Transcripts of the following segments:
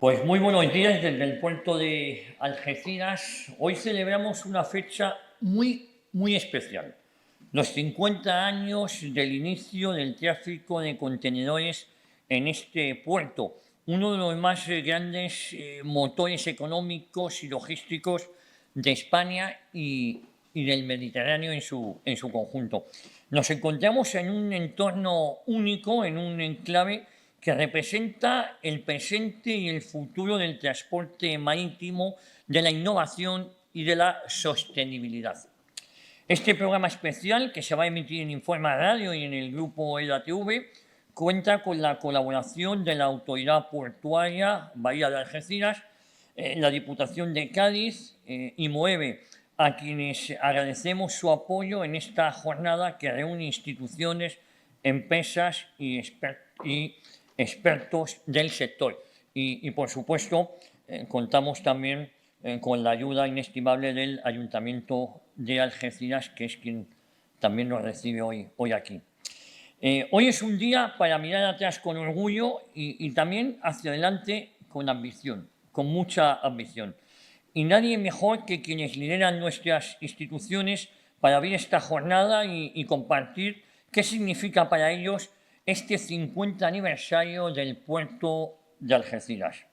Pues muy buenos días desde el puerto de Algeciras. Hoy celebramos una fecha muy especial. Los 50 años del inicio del tráfico de contenedores en este puerto, uno de los más grandes motores económicos y logísticos de España y del Mediterráneo en su conjunto. Nos encontramos en un entorno único, en un enclave que representa el presente y el futuro del transporte marítimo, de la innovación y de la sostenibilidad. Este programa especial, que se va a emitir en Informa Radio y en el grupo EDATV, cuenta con la colaboración de la Autoridad Portuaria Bahía de Algeciras, la Diputación de Cádiz y MOEVE, a quienes agradecemos su apoyo en esta jornada que reúne instituciones, empresas y expertos del sector. Y por supuesto, contamos también con la ayuda inestimable del Ayuntamiento de Algeciras, que es quien también nos recibe hoy aquí. Hoy es un día para mirar atrás con orgullo y también hacia adelante con ambición, con mucha ambición. Y nadie mejor que quienes lideran nuestras instituciones para abrir esta jornada y compartir qué significa para ellos este 50 aniversario del puerto de Algeciras.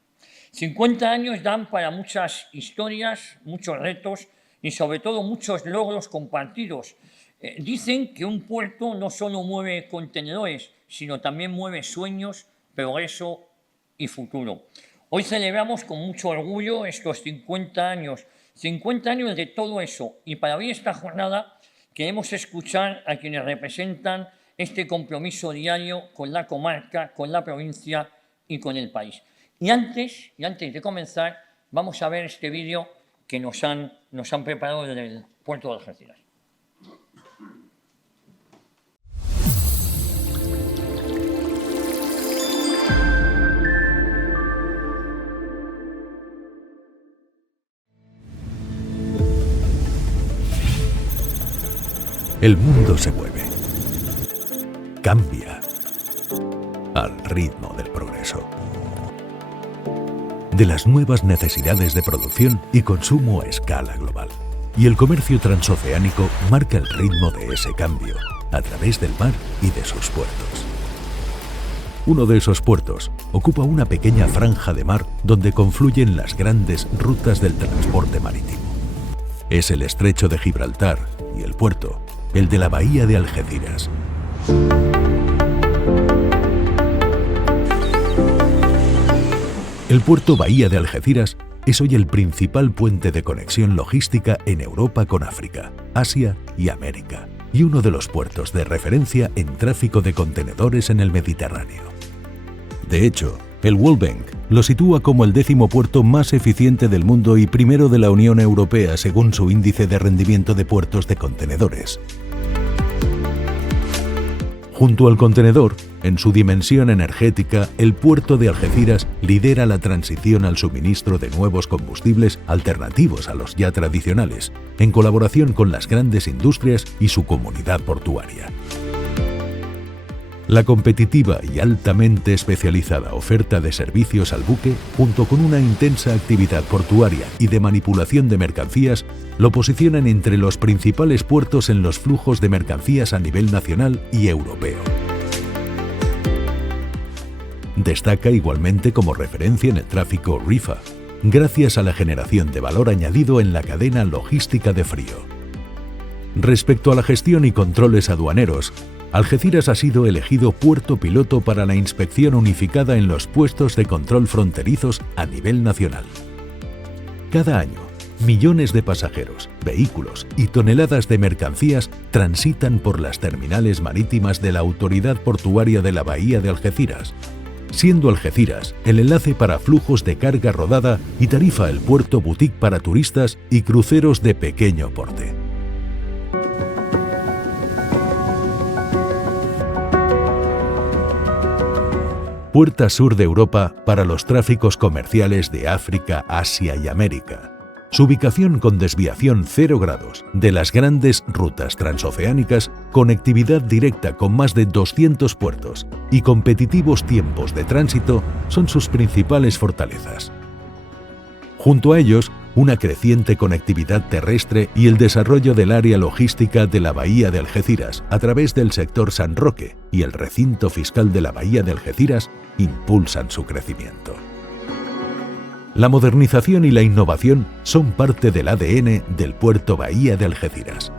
50 años dan para muchas historias, muchos retos y sobre todo muchos logros compartidos. Dicen que un puerto no solo mueve contenedores, sino también mueve sueños, progreso y futuro. Hoy celebramos con mucho orgullo estos 50 años de todo eso, y para abrir esta jornada queremos escuchar a quienes representan este compromiso diario con la comarca, con la provincia y con el país. Y antes de comenzar, vamos a ver este vídeo que nos han preparado desde el puerto de Algeciras. El mundo se mueve, cambia al ritmo del progreso, de las nuevas necesidades de producción y consumo a escala global. Y el comercio transoceánico marca el ritmo de ese cambio a través del mar y de sus puertos. Uno de esos puertos ocupa una pequeña franja de mar donde confluyen las grandes rutas del transporte marítimo. Es el estrecho de Gibraltar y el puerto, el de la bahía de Algeciras. El puerto Bahía de Algeciras es hoy el principal puente de conexión logística en Europa con África, Asia y América, y uno de los puertos de referencia en tráfico de contenedores en el Mediterráneo. De hecho, el World Bank lo sitúa como el 10º puerto más eficiente del mundo y primero de la Unión Europea según su índice de rendimiento de puertos de contenedores. Junto al contenedor, en su dimensión energética, el puerto de Algeciras lidera la transición al suministro de nuevos combustibles alternativos a los ya tradicionales, en colaboración con las grandes industrias y su comunidad portuaria. La competitiva y altamente especializada oferta de servicios al buque, junto con una intensa actividad portuaria y de manipulación de mercancías, lo posicionan entre los principales puertos en los flujos de mercancías a nivel nacional y europeo. Destaca igualmente como referencia en el tráfico reefer, gracias a la generación de valor añadido en la cadena logística de frío. Respecto a la gestión y controles aduaneros, Algeciras ha sido elegido puerto piloto para la inspección unificada en los puestos de control fronterizos a nivel nacional. Cada año, millones de pasajeros, vehículos y toneladas de mercancías transitan por las terminales marítimas de la Autoridad Portuaria de la Bahía de Algeciras, siendo Algeciras el enlace para flujos de carga rodada y Tarifa el puerto boutique para turistas y cruceros de pequeño porte. Puerta sur de Europa para los tráficos comerciales de África, Asia y América. Su ubicación con desviación 0 grados de las grandes rutas transoceánicas conectividad directa con más de 200 puertos y competitivos tiempos de tránsito son sus principales fortalezas. Junto a ellos, una creciente conectividad terrestre y el desarrollo del área logística de la Bahía de Algeciras a través del sector San Roque y el recinto fiscal de la Bahía de Algeciras impulsan su crecimiento. La modernización y la innovación son parte del ADN del Puerto Bahía de Algeciras.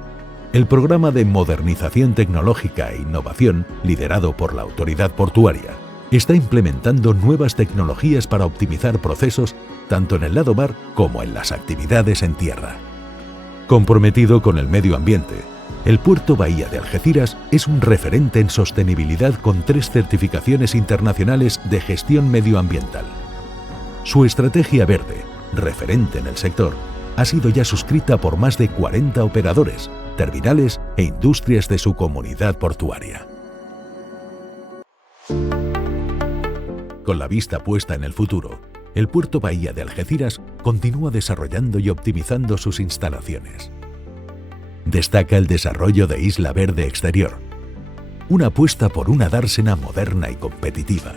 El programa de modernización tecnológica e innovación, liderado por la Autoridad Portuaria, está implementando nuevas tecnologías para optimizar procesos tanto en el lado mar como en las actividades en tierra. Comprometido con el medio ambiente, el Puerto Bahía de Algeciras es un referente en sostenibilidad con 3 certificaciones internacionales de gestión medioambiental. Su estrategia verde, referente en el sector, ha sido ya suscrita por más de 40 operadores, terminales e industrias de su comunidad portuaria. Con la vista puesta en el futuro, el Puerto Bahía de Algeciras continúa desarrollando y optimizando sus instalaciones. Destaca el desarrollo de Isla Verde Exterior, una apuesta por una dársena moderna y competitiva.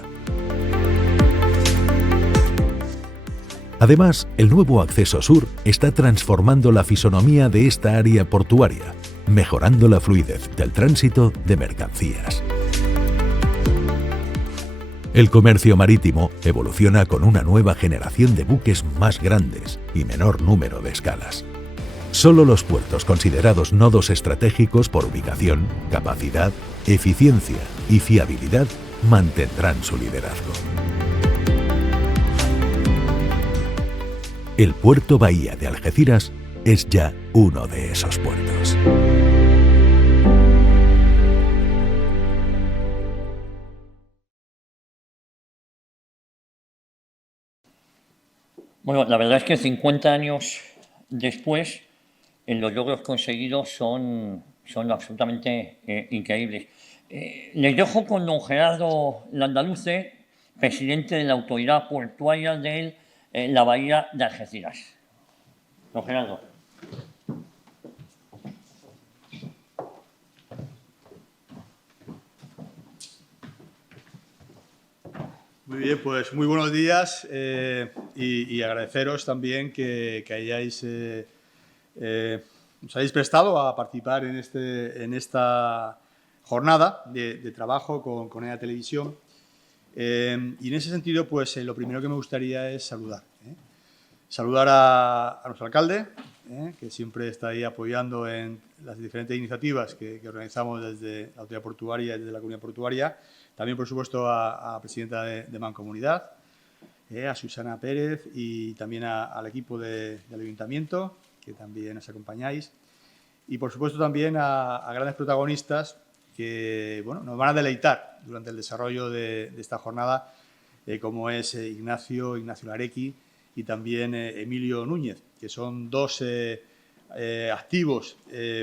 Además, el nuevo acceso sur está transformando la fisonomía de esta área portuaria, mejorando la fluidez del tránsito de mercancías. El comercio marítimo evoluciona con una nueva generación de buques más grandes y menor número de escalas. Solo los puertos considerados nodos estratégicos por ubicación, capacidad, eficiencia y fiabilidad mantendrán su liderazgo. El Puerto Bahía de Algeciras es ya uno de esos puertos. Bueno, la verdad es que 50 años después, los logros conseguidos son absolutamente increíbles. Les dejo con don Gerardo Landaluce, presidente de la Autoridad Portuaria de la Bahía de Algeciras. Don Gerardo. Muy bien, pues muy buenos días y agradeceros también que hayáis, os hayáis prestado a participar en esta jornada de trabajo con EA Televisión. Y en ese sentido, pues lo primero que me gustaría es saludar. Saludar a nuestro alcalde, que siempre está ahí apoyando en las diferentes iniciativas que organizamos desde la Autoridad Portuaria y desde la Comunidad Portuaria. También, por supuesto, a la presidenta de Mancomunidad, a Susana Pérez y también al equipo del Ayuntamiento, que también nos acompañáis. Y, por supuesto, también a grandes protagonistas que nos van a deleitar durante el desarrollo de esta jornada, como es Ignacio Larecki y también Emilio Núñez, que son dos activos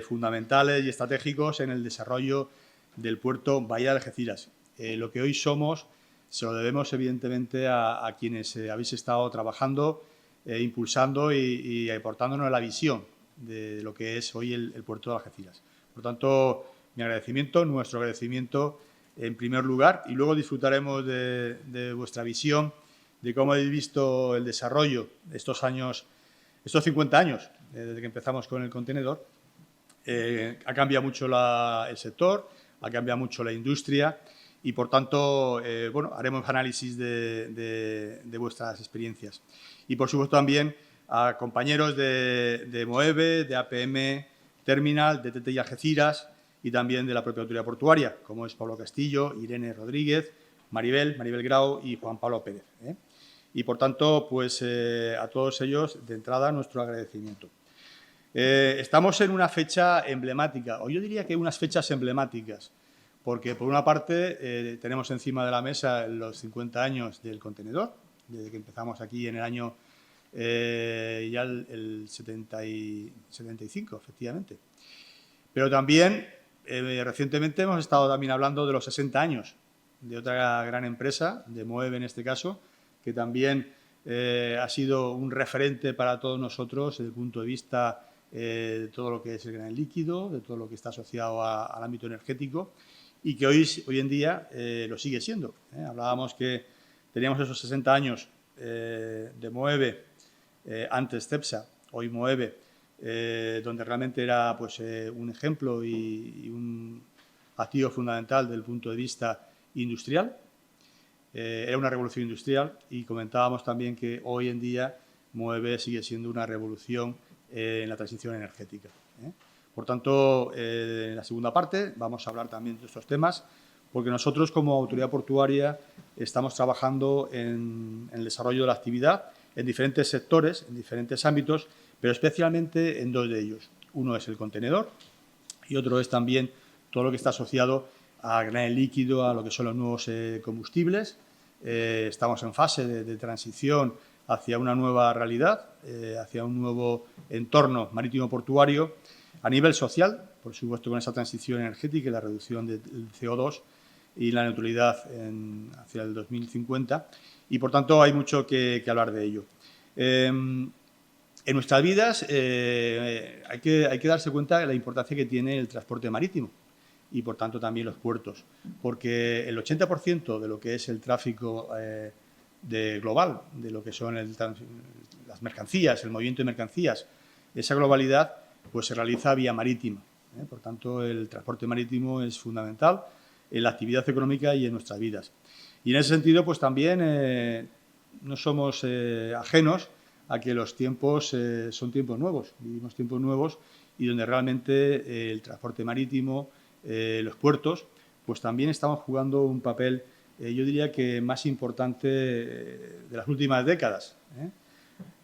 fundamentales y estratégicos en el desarrollo del puerto Bahía de Algeciras. Lo que hoy somos se lo debemos, evidentemente, a quienes habéis estado trabajando, impulsando y aportándonos la visión de lo que es hoy el puerto de Algeciras. Por tanto, mi agradecimiento, nuestro agradecimiento en primer lugar, y luego disfrutaremos de vuestra visión, de cómo habéis visto el desarrollo de estos años, estos 50 años, desde que empezamos con el contenedor. Ha cambiado mucho el sector, ha cambiado mucho la industria y, por tanto, haremos análisis de vuestras experiencias. Y, por supuesto, también a compañeros de MOEVE, de APM Terminal, de TTI Algeciras y también de la propia Autoridad Portuaria, como es Pablo Castillo, Irene Rodríguez, Maribel Grau y Juan Pablo Pérez. Y, por tanto, pues a todos ellos, de entrada, nuestro agradecimiento. Estamos en una fecha emblemática, o yo diría que unas fechas emblemáticas, porque, por una parte, tenemos encima de la mesa los 50 años del contenedor, desde que empezamos aquí en el año ya el 75, efectivamente. Pero también, recientemente, hemos estado también hablando de los 60 años de otra gran empresa, de MOEVE en este caso, que también ha sido un referente para todos nosotros desde el punto de vista de todo lo que es el gran líquido, de todo lo que está asociado al ámbito energético y que hoy en día lo sigue siendo. Hablábamos que teníamos esos 60 años de Moeve, antes Cepsa, hoy Moeve, donde realmente era pues, un ejemplo y un activo fundamental desde el punto de vista industrial. Era una revolución industrial y comentábamos también que hoy en día Moeve sigue siendo una revolución en la transición energética. Por tanto, en la segunda parte vamos a hablar también de estos temas, porque nosotros como autoridad portuaria estamos trabajando en el desarrollo de la actividad en diferentes sectores, en diferentes ámbitos, pero especialmente en dos de ellos. Uno es el contenedor y otro es también todo lo que está asociado a gran líquido, a lo que son los nuevos combustibles. Estamos en fase de transición hacia una nueva realidad, hacia un nuevo entorno marítimo portuario a nivel social, por supuesto con esa transición energética y la reducción del CO2 y la neutralidad hacia el 2050 y, por tanto, hay mucho que hablar de ello. En nuestras vidas hay que darse cuenta de la importancia que tiene el transporte marítimo y, por tanto, también los puertos, porque el 80% de lo que es el tráfico global, de lo que son las mercancías, el movimiento de mercancías, esa globalidad pues se realiza vía marítima. Por tanto, el transporte marítimo es fundamental en la actividad económica y en nuestras vidas. Y en ese sentido, pues también no somos ajenos a que los tiempos son tiempos nuevos. Vivimos tiempos nuevos y donde realmente el transporte marítimo, los puertos, pues también estamos jugando un papel, yo diría que más importante de las últimas décadas.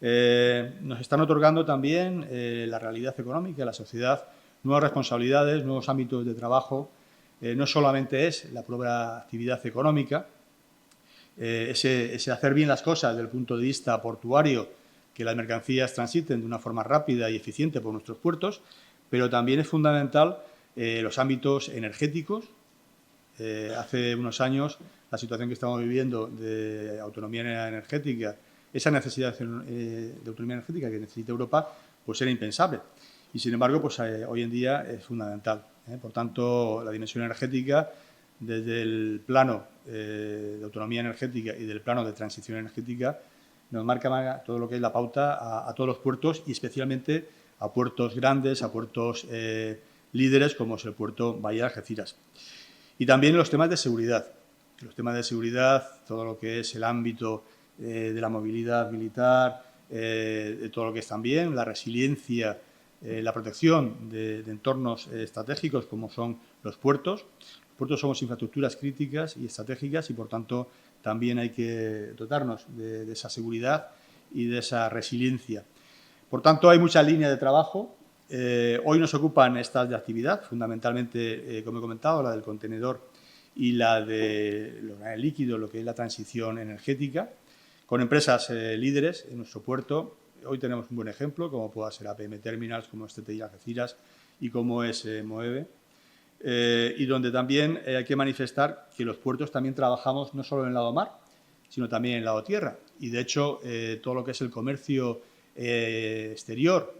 Nos están otorgando también la realidad económica, la sociedad, nuevas responsabilidades, nuevos ámbitos de trabajo. No solamente es la propia actividad económica, ese hacer bien las cosas desde el punto de vista portuario, que las mercancías transiten de una forma rápida y eficiente por nuestros puertos, pero también es fundamental los ámbitos energéticos. Hace unos años, la situación que estamos viviendo de autonomía energética, esa necesidad de autonomía energética que necesita Europa, pues era impensable. Y, sin embargo, pues hoy en día es fundamental. Por tanto, la dimensión energética, desde el plano de autonomía energética y del plano de transición energética, nos marca todo lo que es la pauta a todos los puertos y especialmente a puertos grandes, a puertos líderes como es el puerto Bahía de Algeciras. Y también los temas de seguridad. Los temas de seguridad, todo lo que es el ámbito de la movilidad militar, de todo lo que es también la resiliencia, la protección de entornos estratégicos como son los puertos. Los puertos somos infraestructuras críticas y estratégicas y, por tanto, también hay que dotarnos de esa seguridad y de esa resiliencia. Por tanto, hay muchas líneas de trabajo. Hoy nos ocupan estas de actividad, fundamentalmente, como he comentado, la del contenedor y la de el líquido, lo que es la transición energética, con empresas líderes en nuestro puerto. Hoy tenemos un buen ejemplo, como pueda ser APM Terminals, como es TTI Algeciras y como es Moeve, y donde también hay que manifestar que los puertos también trabajamos no solo en el lado mar, sino también en el lado tierra. Y, de hecho, todo lo que es el comercio exterior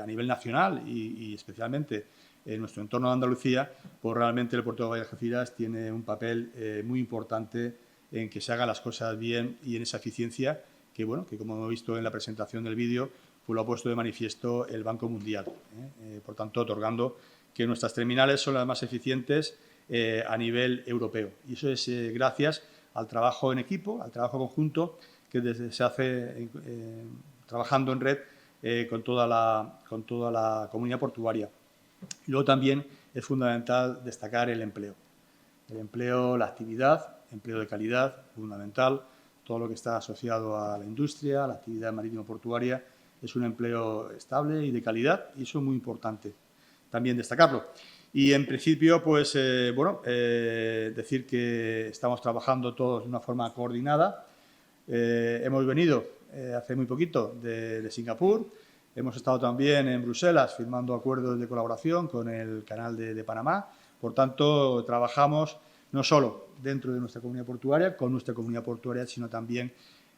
a nivel nacional y especialmente en nuestro entorno de Andalucía, pues realmente el puerto de Bahía de Algeciras tiene un papel muy importante en que se hagan las cosas bien y en esa eficiencia que, bueno, que como hemos visto en la presentación del vídeo, pues lo ha puesto de manifiesto el Banco Mundial. Por tanto, otorgando que nuestras terminales son las más eficientes a nivel europeo. Y eso es gracias al trabajo en equipo, al trabajo conjunto que se hace trabajando en red con toda la comunidad portuaria. Y luego también es fundamental destacar el empleo. El empleo, la actividad, empleo de calidad, fundamental. Todo lo que está asociado a la industria, a la actividad marítimo-portuaria, es un empleo estable y de calidad y eso es muy importante también destacarlo. Y, en principio, pues, decir que estamos trabajando todos de una forma coordinada. Hemos venido hace muy poquito de Singapur. Hemos estado también en Bruselas firmando acuerdos de colaboración con el Canal de Panamá. Por tanto, trabajamos no solo dentro de nuestra comunidad portuaria, con nuestra comunidad portuaria, sino también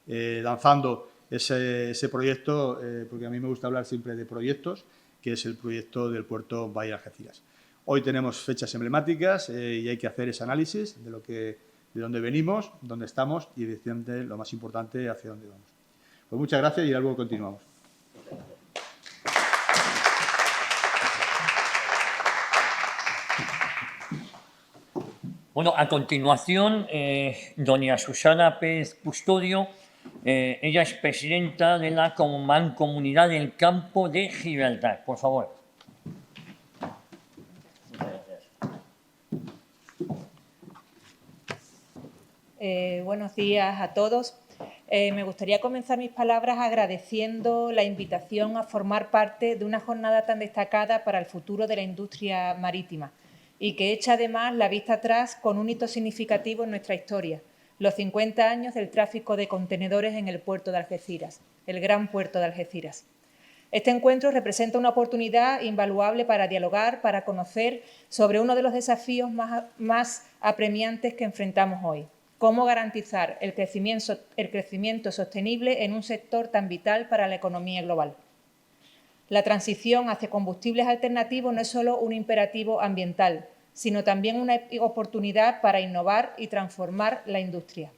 lanzando ese proyecto, porque a mí me gusta hablar siempre de proyectos, que es el proyecto del puerto Bahía Algeciras. Hoy tenemos fechas emblemáticas y hay que hacer ese análisis de dónde venimos, dónde estamos y, evidentemente, lo más importante, hacia dónde vamos. Pues muchas gracias y luego continuamos. Bueno, a continuación, doña Susana Pérez Custodio, ella es presidenta de la Mancomunidad del Campo de Gibraltar. Por favor. Buenos días a todos. Me gustaría comenzar mis palabras agradeciendo la invitación a formar parte de una jornada tan destacada para el futuro de la industria marítima y que echa además la vista atrás con un hito significativo en nuestra historia, los 50 años del tráfico de contenedores en el puerto de Algeciras, el gran puerto de Algeciras. Este encuentro representa una oportunidad invaluable para dialogar, para conocer sobre uno de los desafíos más apremiantes que enfrentamos hoy: cómo garantizar el crecimiento sostenible en un sector tan vital para la economía global. La transición hacia combustibles alternativos no es solo un imperativo ambiental, sino también una oportunidad para innovar y transformar la industria.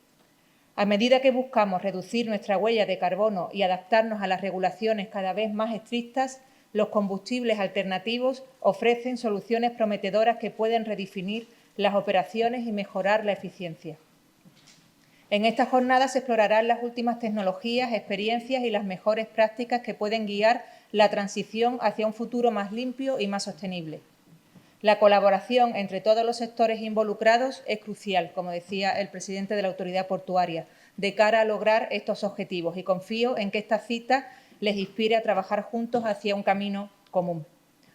A medida que buscamos reducir nuestra huella de carbono y adaptarnos a las regulaciones cada vez más estrictas, los combustibles alternativos ofrecen soluciones prometedoras que pueden redefinir las operaciones y mejorar la eficiencia. En esta jornada se explorarán las últimas tecnologías, experiencias y las mejores prácticas que pueden guiar la transición hacia un futuro más limpio y más sostenible. La colaboración entre todos los sectores involucrados es crucial, como decía el presidente de la Autoridad Portuaria, de cara a lograr estos objetivos, y confío en que esta cita les inspire a trabajar juntos hacia un camino común.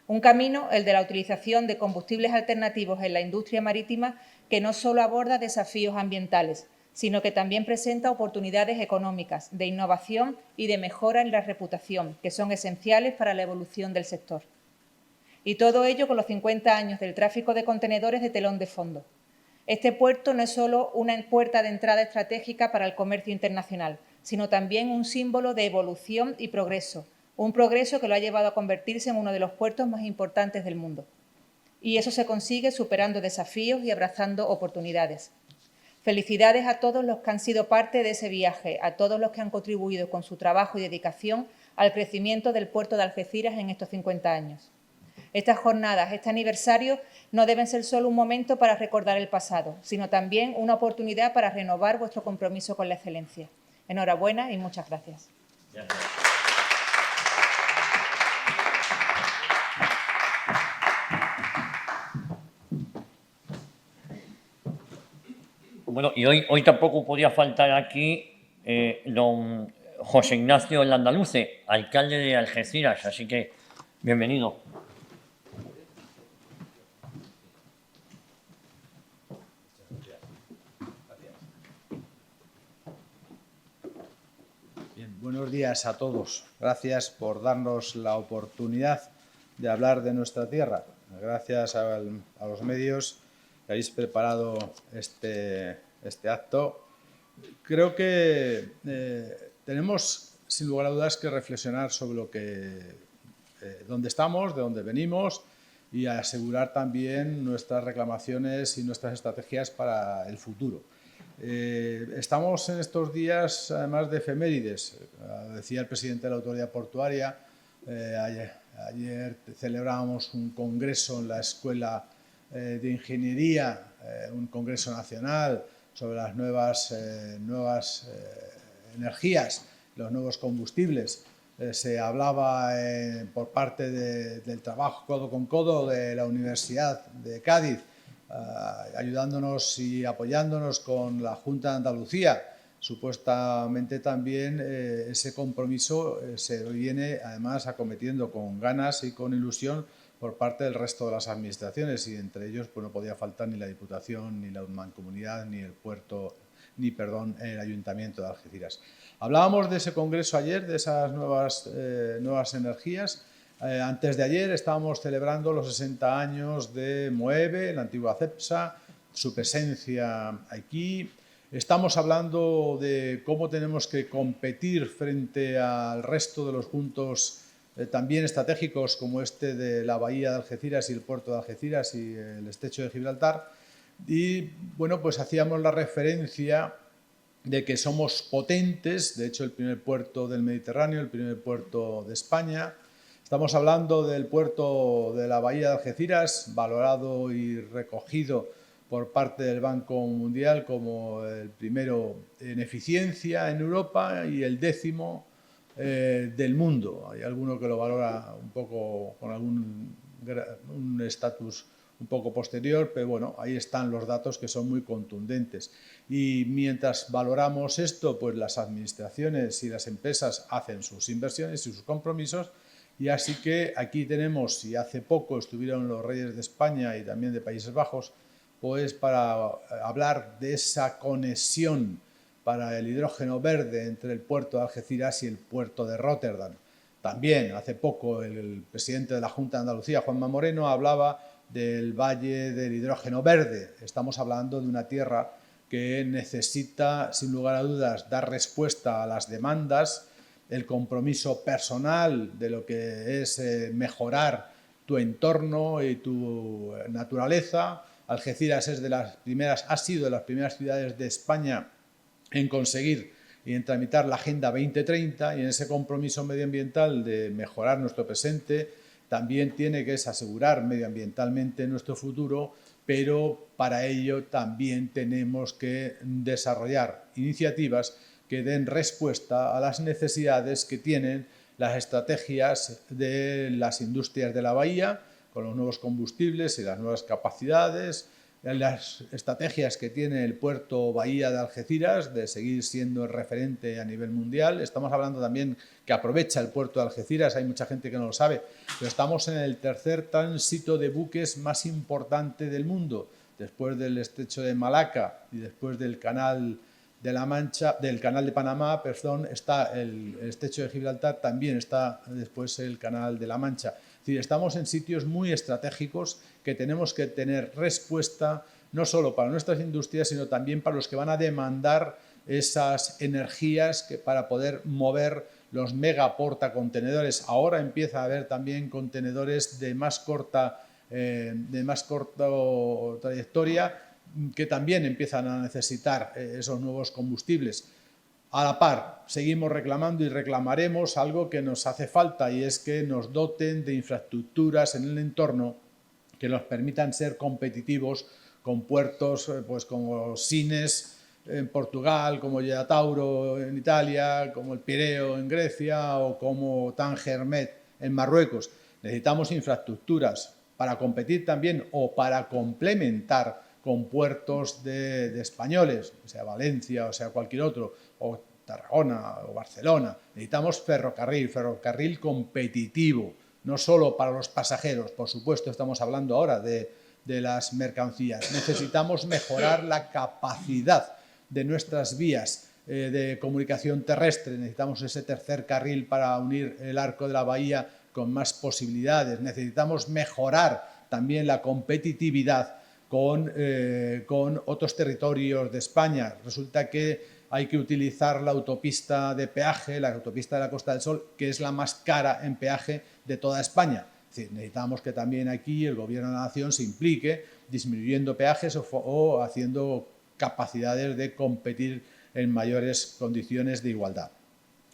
Un camino, el de la utilización de combustibles alternativos en la industria marítima, que no solo aborda desafíos ambientales, sino que también presenta oportunidades económicas, de innovación y de mejora en la reputación, que son esenciales para la evolución del sector. Y todo ello con los 50 años del tráfico de contenedores de telón de fondo. Este puerto no es solo una puerta de entrada estratégica para el comercio internacional, sino también un símbolo de evolución y progreso, un progreso que lo ha llevado a convertirse en uno de los puertos más importantes del mundo. Y eso se consigue superando desafíos y abrazando oportunidades. Felicidades a todos los que han sido parte de ese viaje, a todos los que han contribuido con su trabajo y dedicación al crecimiento del puerto de Algeciras en estos 50 años. Estas jornadas, este aniversario, no deben ser solo un momento para recordar el pasado, sino también una oportunidad para renovar vuestro compromiso con la excelencia. Enhorabuena y muchas gracias. Gracias. Bueno, y hoy tampoco podía faltar aquí don José Ignacio Landaluce, alcalde de Algeciras, así que bienvenido. Bien, buenos días a todos. Gracias por darnos la oportunidad de hablar de nuestra tierra. Gracias a los medios que habéis preparado este acto. Creo que tenemos, sin lugar a dudas, que reflexionar sobre dónde estamos, de dónde venimos, y asegurar también nuestras reclamaciones y nuestras estrategias para el futuro. Estamos en estos días, además de efemérides. Decía el presidente de la Autoridad Portuaria, ayer celebrábamos un congreso en la Escuela de Ingeniería, un congreso nacional sobre las nuevas energías, los nuevos combustibles. Se hablaba por parte del trabajo codo con codo de la Universidad de Cádiz, ayudándonos y apoyándonos con la Junta de Andalucía. Supuestamente también ese compromiso se viene además acometiendo con ganas y con ilusión por parte del resto de las administraciones, y entre ellos pues no podía faltar ni la Diputación, ni la Mancomunidad, ni el puerto, el Ayuntamiento de Algeciras. Hablábamos de ese congreso ayer, de esas nuevas energías. Antes de ayer estábamos celebrando los 60 años de Moeve, la antigua CEPSA, su presencia aquí. Estamos hablando de cómo tenemos que competir frente al resto de los puntos también estratégicos como este de la bahía de Algeciras y el puerto de Algeciras y el estrecho de Gibraltar. Y bueno, pues hacíamos la referencia de que somos potentes, de hecho el primer puerto del Mediterráneo, el primer puerto de España. Estamos hablando del puerto de la bahía de Algeciras, valorado y recogido por parte del Banco Mundial como el primero en eficiencia en Europa y el 10º del mundo. Hay alguno que lo valora un poco con un estatus un poco posterior, pero bueno, ahí están los datos que son muy contundentes. Y mientras valoramos esto, pues las administraciones y las empresas hacen sus inversiones y sus compromisos. Y así que aquí tenemos, y hace poco estuvieron los reyes de España y también de Países Bajos, pues para hablar de esa conexión para el hidrógeno verde entre el puerto de Algeciras y el puerto de Róterdam. También hace poco el presidente de la Junta de Andalucía, Juanma Moreno, hablaba del Valle del Hidrógeno Verde. Estamos hablando de una tierra que necesita, sin lugar a dudas, dar respuesta a las demandas, el compromiso personal de lo que es mejorar tu entorno y tu naturaleza. Algeciras es de las primeras, ha sido de las primeras ciudades de España en conseguir y en tramitar la Agenda 2030, y en ese compromiso medioambiental de mejorar nuestro presente también tiene que asegurar medioambientalmente nuestro futuro, pero para ello también tenemos que desarrollar iniciativas que den respuesta a las necesidades que tienen las estrategias de las industrias de la bahía, con los nuevos combustibles y las nuevas capacidades, las estrategias que tiene el puerto bahía de Algeciras de seguir siendo el referente a nivel mundial. Estamos hablando también que aprovecha el puerto de Algeciras, hay mucha gente que no lo sabe, pero estamos en el tercer tránsito de buques más importante del mundo, después del estrecho de Malaca y después del canal de la Mancha, del canal de Panamá, perdón, está el estrecho de Gibraltar, también está después el canal de la Mancha. Es decir, estamos en sitios muy estratégicos que tenemos que tener respuesta no solo para nuestras industrias, sino también para los que van a demandar esas energías para poder mover los mega portacontenedores. Ahora empieza a haber también contenedores de más corta trayectoria que también empiezan a necesitar esos nuevos combustibles. A la par, seguimos reclamando y reclamaremos algo que nos hace falta, y es que nos doten de infraestructuras en el entorno que nos permitan ser competitivos con puertos pues como Sines en Portugal, como Getauro en Italia, como el Pireo en Grecia o como Tanger-Med en Marruecos. Necesitamos infraestructuras para competir también o para complementar con puertos de españoles, o sea Valencia, o sea cualquier otro, o Tarragona o Barcelona. Necesitamos ferrocarril competitivo, no solo para los pasajeros, por supuesto estamos hablando ahora de las mercancías. Necesitamos mejorar la capacidad de nuestras vías de comunicación terrestre, necesitamos ese tercer carril para unir el arco de la bahía con más posibilidades, necesitamos mejorar también la competitividad con otros territorios de España. Resulta que hay que utilizar la autopista de peaje, la autopista de la Costa del Sol, que es la más cara en peaje de toda España. Es decir, necesitamos que también aquí el Gobierno de la Nación se implique disminuyendo peajes o haciendo capacidades de competir en mayores condiciones de igualdad.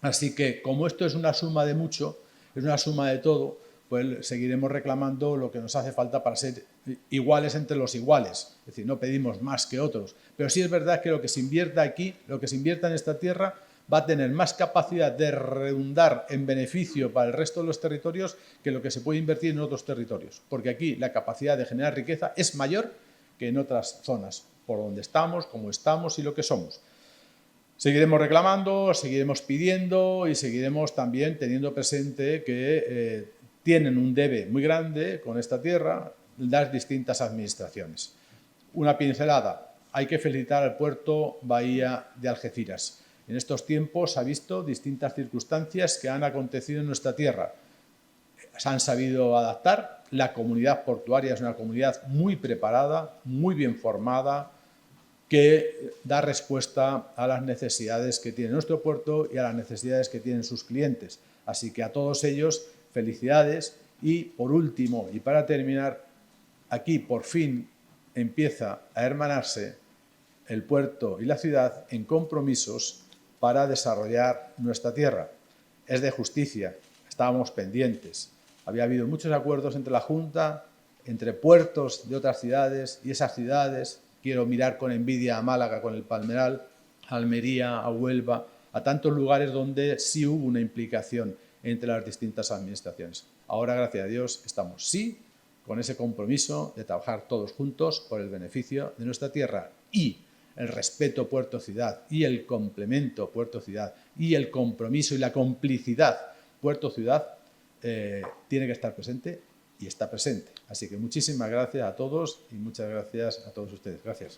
Así que, como esto es una suma de mucho, es una suma de todo, pues seguiremos reclamando lo que nos hace falta para ser iguales entre los iguales. Es decir, no pedimos más que otros. Pero sí es verdad que lo que se invierta aquí, lo que se invierta en esta tierra, va a tener más capacidad de redundar en beneficio para el resto de los territorios que lo que se puede invertir en otros territorios. Porque aquí la capacidad de generar riqueza es mayor que en otras zonas, por donde estamos, cómo estamos y lo que somos. Seguiremos reclamando, seguiremos pidiendo y seguiremos también teniendo presente que tienen un debe muy grande con esta tierra las distintas administraciones. Una pincelada, hay que felicitar al puerto bahía de Algeciras. En estos tiempos ha visto distintas circunstancias que han acontecido en nuestra tierra. Se han sabido adaptar, la comunidad portuaria es una comunidad muy preparada, muy bien formada, que da respuesta a las necesidades que tiene nuestro puerto y a las necesidades que tienen sus clientes. Así que a todos ellos felicidades. Y por último, y para terminar, aquí por fin empieza a hermanarse el puerto y la ciudad en compromisos para desarrollar nuestra tierra. Es de justicia, estábamos pendientes. Había habido muchos acuerdos entre la Junta, entre puertos de otras ciudades, y esas ciudades, quiero mirar con envidia a Málaga con el Palmeral, a Almería, a Huelva, a tantos lugares donde sí hubo una implicación entre las distintas administraciones. Ahora, gracias a Dios, estamos sí con ese compromiso de trabajar todos juntos por el beneficio de nuestra tierra, y el respeto puerto-ciudad y el complemento puerto-ciudad y el compromiso y la complicidad puerto-ciudad tiene que estar presente y está presente. Así que muchísimas gracias a todos y muchas gracias a todos ustedes. Gracias.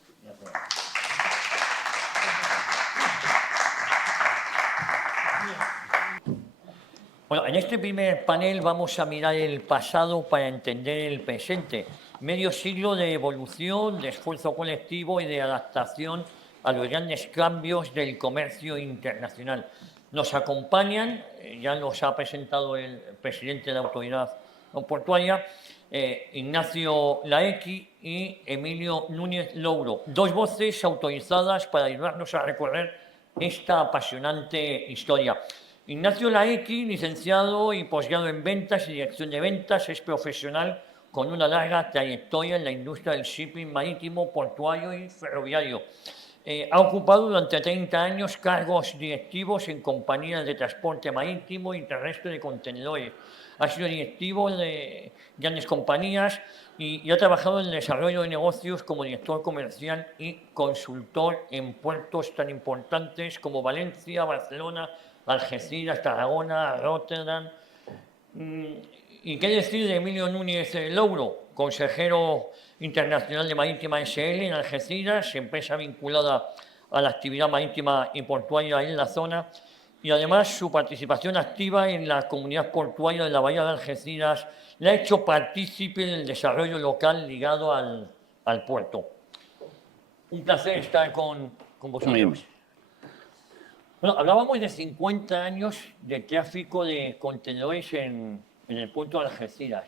Bueno, en este primer panel vamos a mirar el pasado para entender el presente. Medio siglo de evolución, de esfuerzo colectivo y de adaptación a los grandes cambios del comercio internacional. Nos acompañan, ya nos ha presentado el presidente de la Autoridad Portuaria, Ignacio Laequi y Emilio Núñez Louro, dos voces autorizadas para ayudarnos a recorrer esta apasionante historia. Ignacio Laequi, licenciado y posgrado en Ventas y Dirección de Ventas, es profesional con una larga trayectoria en la industria del shipping marítimo, portuario y ferroviario. Ha ocupado durante 30 años cargos directivos en compañías de transporte marítimo y terrestre de contenedores. Ha sido directivo de grandes compañías y ha trabajado en el desarrollo de negocios como director comercial y consultor en puertos tan importantes como Valencia, Barcelona, Algeciras, Tarragona, Rotterdam. ¿Y qué decir de Emilio Núñez Louro, consejero internacional de Marítima SL en Algeciras, empresa vinculada a la actividad marítima y portuaria en la zona, y además su participación activa en la comunidad portuaria de la Bahía de Algeciras le ha hecho partícipe del desarrollo local ligado al puerto? Un placer estar con vosotros. Bueno, hablábamos de 50 años de tráfico de contenedores en el puerto de Algeciras,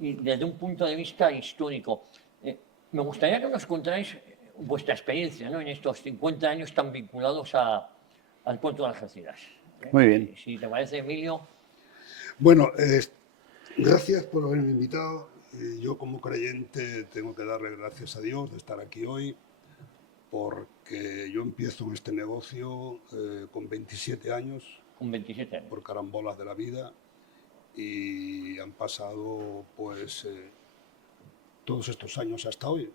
y desde un punto de vista histórico. Me gustaría que nos contarais vuestra experiencia, ¿no?, en estos 50 años tan vinculados al puerto de Algeciras. Muy bien. Si te parece, Emilio. Bueno, gracias por haberme invitado. Yo, como creyente, tengo que darle gracias a Dios de estar aquí hoy, porque yo empiezo en este negocio con 27 años. Con 27 años. Por carambolas de la vida, y han pasado pues todos estos años hasta hoy.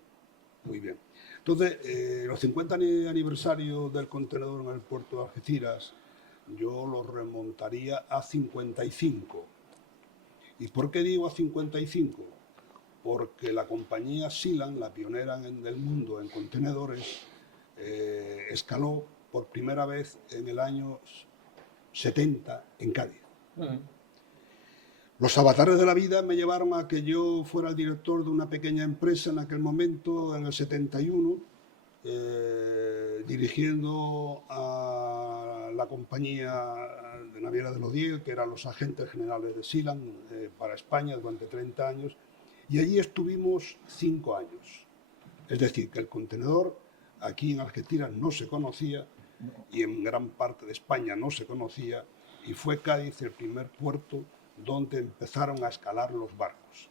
Muy bien. Entonces, los 50 aniversario del contenedor en el puerto de Algeciras, yo los remontaría a 55. ¿Y por qué digo a 55? Porque la compañía Sealand, la pionera del mundo en contenedores, escaló por primera vez en el año 70 en Cádiz. Los avatares de la vida me llevaron a que yo fuera el director de una pequeña empresa en aquel momento, en el 71, dirigiendo a la compañía de naviera de Lodier, que eran los agentes generales de Sealand para España durante 30 años, y allí estuvimos 5 años. Es decir, que el contenedor aquí en Algeciras no se conocía, y en gran parte de España no se conocía, y fue Cádiz el primer puerto donde empezaron a escalar los barcos.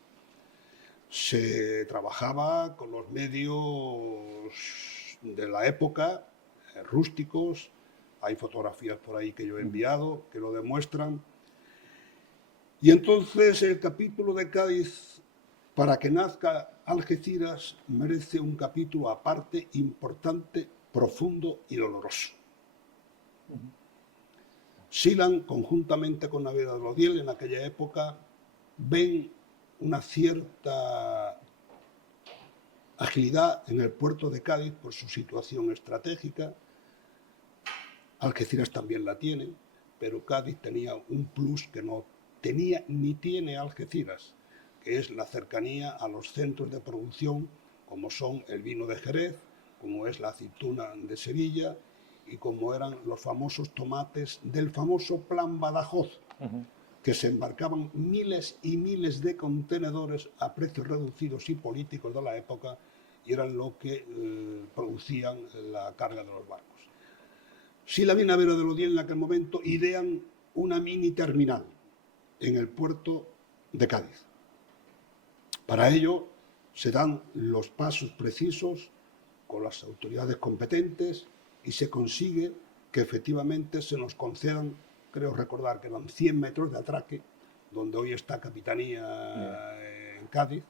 Se trabajaba con los medios de la época, rústicos. Hay fotografías por ahí que yo he enviado que lo demuestran. Y entonces el capítulo de Cádiz, para que nazca Algeciras, merece un capítulo aparte, importante, profundo y doloroso. Sealand, conjuntamente con Naviera de Lodier, en aquella época, ven una cierta agilidad en el puerto de Cádiz por su situación estratégica. Algeciras también la tiene, pero Cádiz tenía un plus que no tenía ni tiene Algeciras, que es la cercanía a los centros de producción, como son el vino de Jerez, como es la aceituna de Sevilla, y como eran los famosos tomates del famoso Plan Badajoz, que se embarcaban miles y miles de contenedores a precios reducidos y políticos de la época, y eran lo que producían la carga de los barcos. Silán y Navera de Lodiel en aquel momento idean una mini terminal en el puerto de Cádiz. Para ello se dan los pasos precisos con las autoridades competentes y se consigue que efectivamente se nos concedan, creo recordar que eran 100 metros de atraque, donde hoy está Capitanía en Cádiz.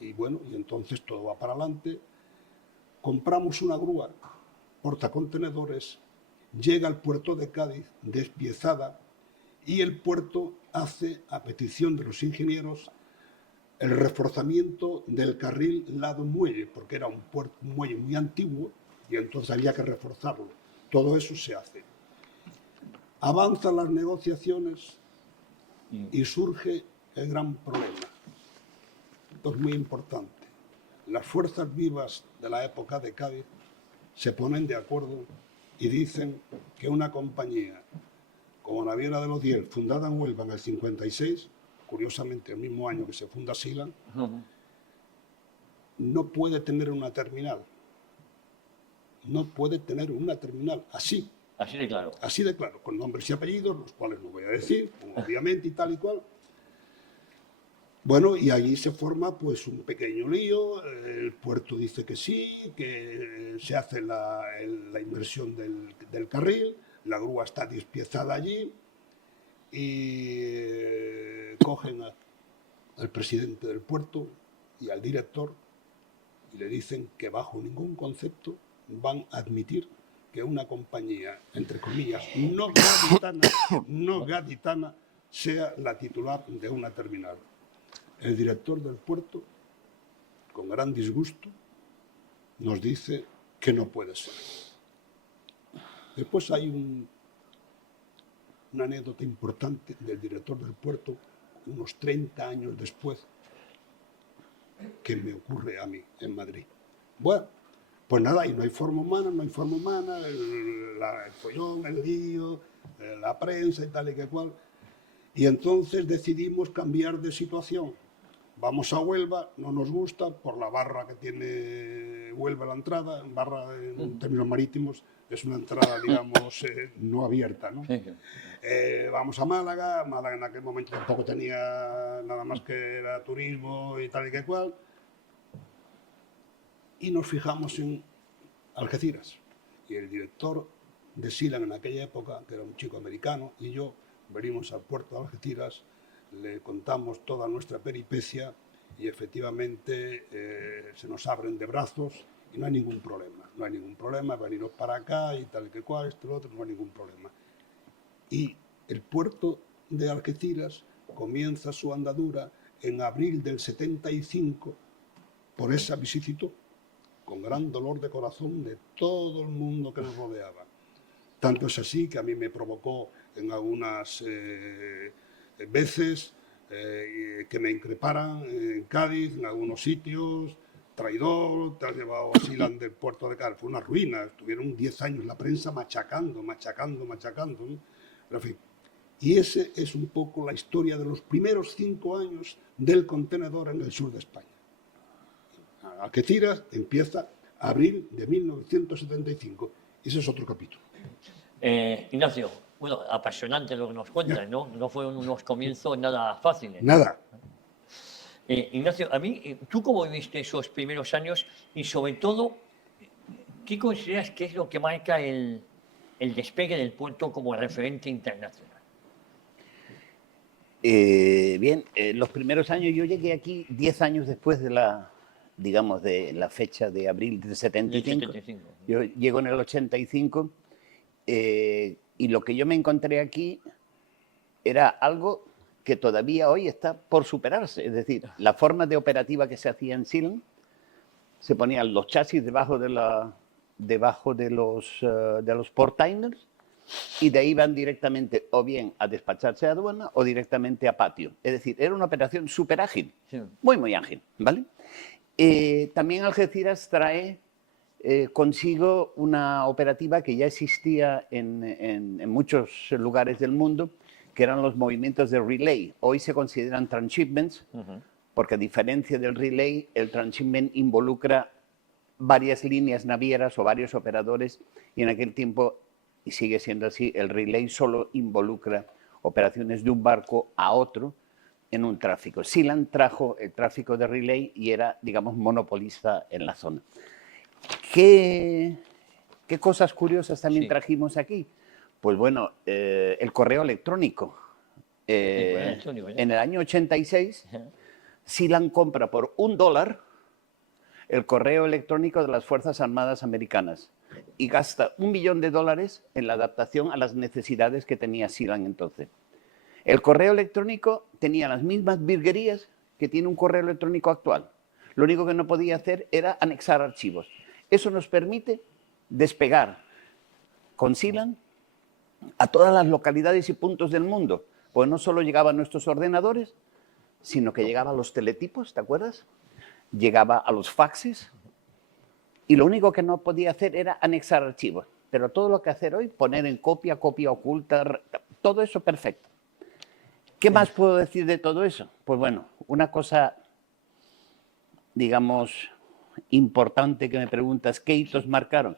Y bueno, y entonces todo va para adelante. Compramos una grúa portacontenedores, llega al puerto de Cádiz despiezada y el puerto hace, a petición de los ingenieros, el reforzamiento del carril lado muelle, porque era un muelle muy antiguo y entonces había que reforzarlo. Todo eso se hace. Avanzan las negociaciones y surge el gran problema. Esto es muy importante. Las fuerzas vivas de la época de Cádiz se ponen de acuerdo y dicen que una compañía como Naviera de Lodiel, fundada en Huelva en el 56, curiosamente el mismo año que se funda Silán, no puede tener una terminal. No puede tener una terminal así. Así de claro. Así de claro, con nombres y apellidos, los cuales no voy a decir, obviamente y tal y cual. Bueno, y allí se forma pues un pequeño lío, el puerto dice que sí, que se hace la inversión del carril, la grúa está despiezada allí y cogen al presidente del puerto y al director y le dicen que bajo ningún concepto van a admitir que una compañía, entre comillas, no gaditana, sea la titular de una terminal. El director del puerto, con gran disgusto, nos dice que no puede ser. Después hay una anécdota importante del director del puerto, unos 30 años después, que me ocurre a mí en Madrid. Bueno, pues nada, y no hay forma humana, el follón, el lío, la prensa y tal y que cual. Y entonces decidimos cambiar de situación. Vamos a Huelva, no nos gusta, por la barra que tiene Huelva la entrada, barra en términos marítimos, es una entrada, digamos, no abierta, ¿no? Vamos a Málaga, Málaga en aquel momento tampoco tenía nada más que era turismo y tal y que cual, y nos fijamos en Algeciras. Y el director de Silán en aquella época, que era un chico americano, y yo venimos al puerto de Algeciras, le contamos toda nuestra peripecia y efectivamente se nos abren de brazos y no hay ningún problema, veniros para acá y tal y que cual, esto, lo otro, no hay ningún problema. Y el puerto de Algeciras comienza su andadura en abril del 75 por esa vicisitud, con gran dolor de corazón de todo el mundo que nos rodeaba. Tanto es así que a mí me provocó en algunas veces que me increparan en Cádiz, en algunos sitios, traidor, te has llevado a Silán del puerto de Cádiz. Fue una ruina, estuvieron 10 años la prensa machacando, ¿no? Pero, en fin. Y ese es un poco la historia de los primeros 5 años del contenedor en el sur de España. Algeciras empieza abril de 1975. Ese es otro capítulo. Ignacio, bueno, apasionante lo que nos cuentas, ¿no? No fueron unos comienzos nada fáciles. Nada. Ignacio, a mí, ¿tú cómo viviste esos primeros años? Y sobre todo, ¿qué consideras que es lo que marca el despegue del puerto como referente internacional? Bien, los primeros años, yo llegué aquí 10 años después de la fecha de abril del 75. Yo llego en el 85 y lo que yo me encontré aquí era algo que todavía hoy está por superarse. Es decir, la forma de operativa que se hacía en Silán, se ponían los chasis debajo de los portainers y de ahí van directamente o bien a despacharse a aduana o directamente a patio. Es decir, era una operación súper ágil, sí. Muy ágil, ¿vale? También Algeciras trae consigo una operativa que ya existía en muchos lugares del mundo, que eran los movimientos de relay. Hoy se consideran transshipments, porque a diferencia del relay, el transshipment involucra varias líneas navieras o varios operadores, y en aquel tiempo, y sigue siendo así, el relay solo involucra operaciones de un barco a otro en un tráfico. Sealand trajo el tráfico de relay y era, digamos, monopolista en la zona. ¿Qué cosas curiosas también trajimos aquí? Pues bueno, el correo electrónico. En el año 86, Sealand compra por $1 el correo electrónico de las Fuerzas Armadas Americanas y gasta $1 millón en la adaptación a las necesidades que tenía Sealand entonces. El correo electrónico tenía las mismas virguerías que tiene un correo electrónico actual. Lo único que no podía hacer era anexar archivos. Eso nos permite despegar con Sealand a todas las localidades y puntos del mundo. Pues no solo llegaba a nuestros ordenadores, sino que llegaba a los teletipos, ¿te acuerdas? Llegaba a los faxes, y lo único que no podía hacer era anexar archivos. Pero todo lo que hacer hoy, poner en copia, copia oculta, todo eso perfecto. ¿Qué más puedo decir de todo eso? Pues bueno, una cosa, digamos, importante que me preguntas, ¿qué hitos marcaron?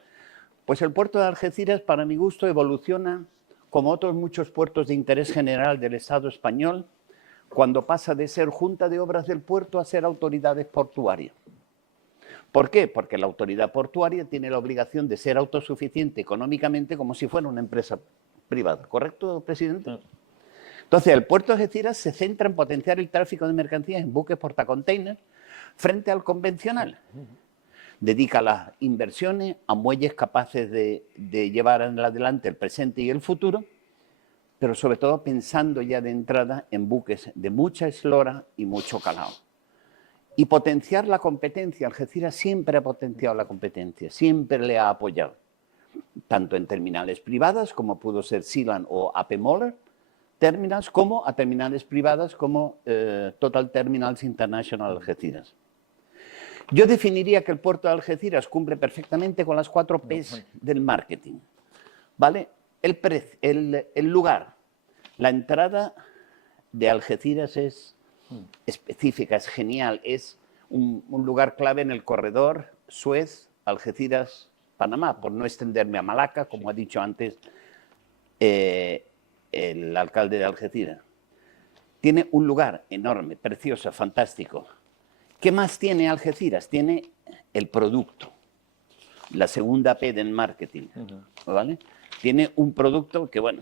Pues el puerto de Algeciras, para mi gusto, evoluciona como otros muchos puertos de interés general del Estado español, cuando pasa de ser Junta de Obras del Puerto a ser autoridades portuarias. ¿Por qué? Porque la autoridad portuaria tiene la obligación de ser autosuficiente económicamente como si fuera una empresa privada. ¿Correcto, presidente? Entonces, el puerto de Algeciras se centra en potenciar el tráfico de mercancías en buques portacontainers frente al convencional. Dedica las inversiones a muelles capaces de llevar adelante el presente y el futuro, pero sobre todo pensando ya de entrada en buques de mucha eslora y mucho calado. Y potenciar la competencia. Algeciras siempre ha potenciado la competencia, siempre le ha apoyado, tanto en terminales privadas, como pudo ser Sealand o AP Moller Terminals, como a terminales privadas como Total Terminals International Algeciras. Yo definiría que el puerto de Algeciras cumple perfectamente con las 4 P's del marketing. ¿Vale? El lugar. La entrada de Algeciras es específica, es genial. Es un lugar clave en el corredor Suez, Algeciras, Panamá, por no extenderme a Malaca, como ha dicho antes el alcalde de Algeciras. Tiene un lugar enorme, precioso, fantástico. ¿Qué más tiene Algeciras? Tiene el producto, la segunda P del marketing, ¿vale? Tiene un producto que, bueno,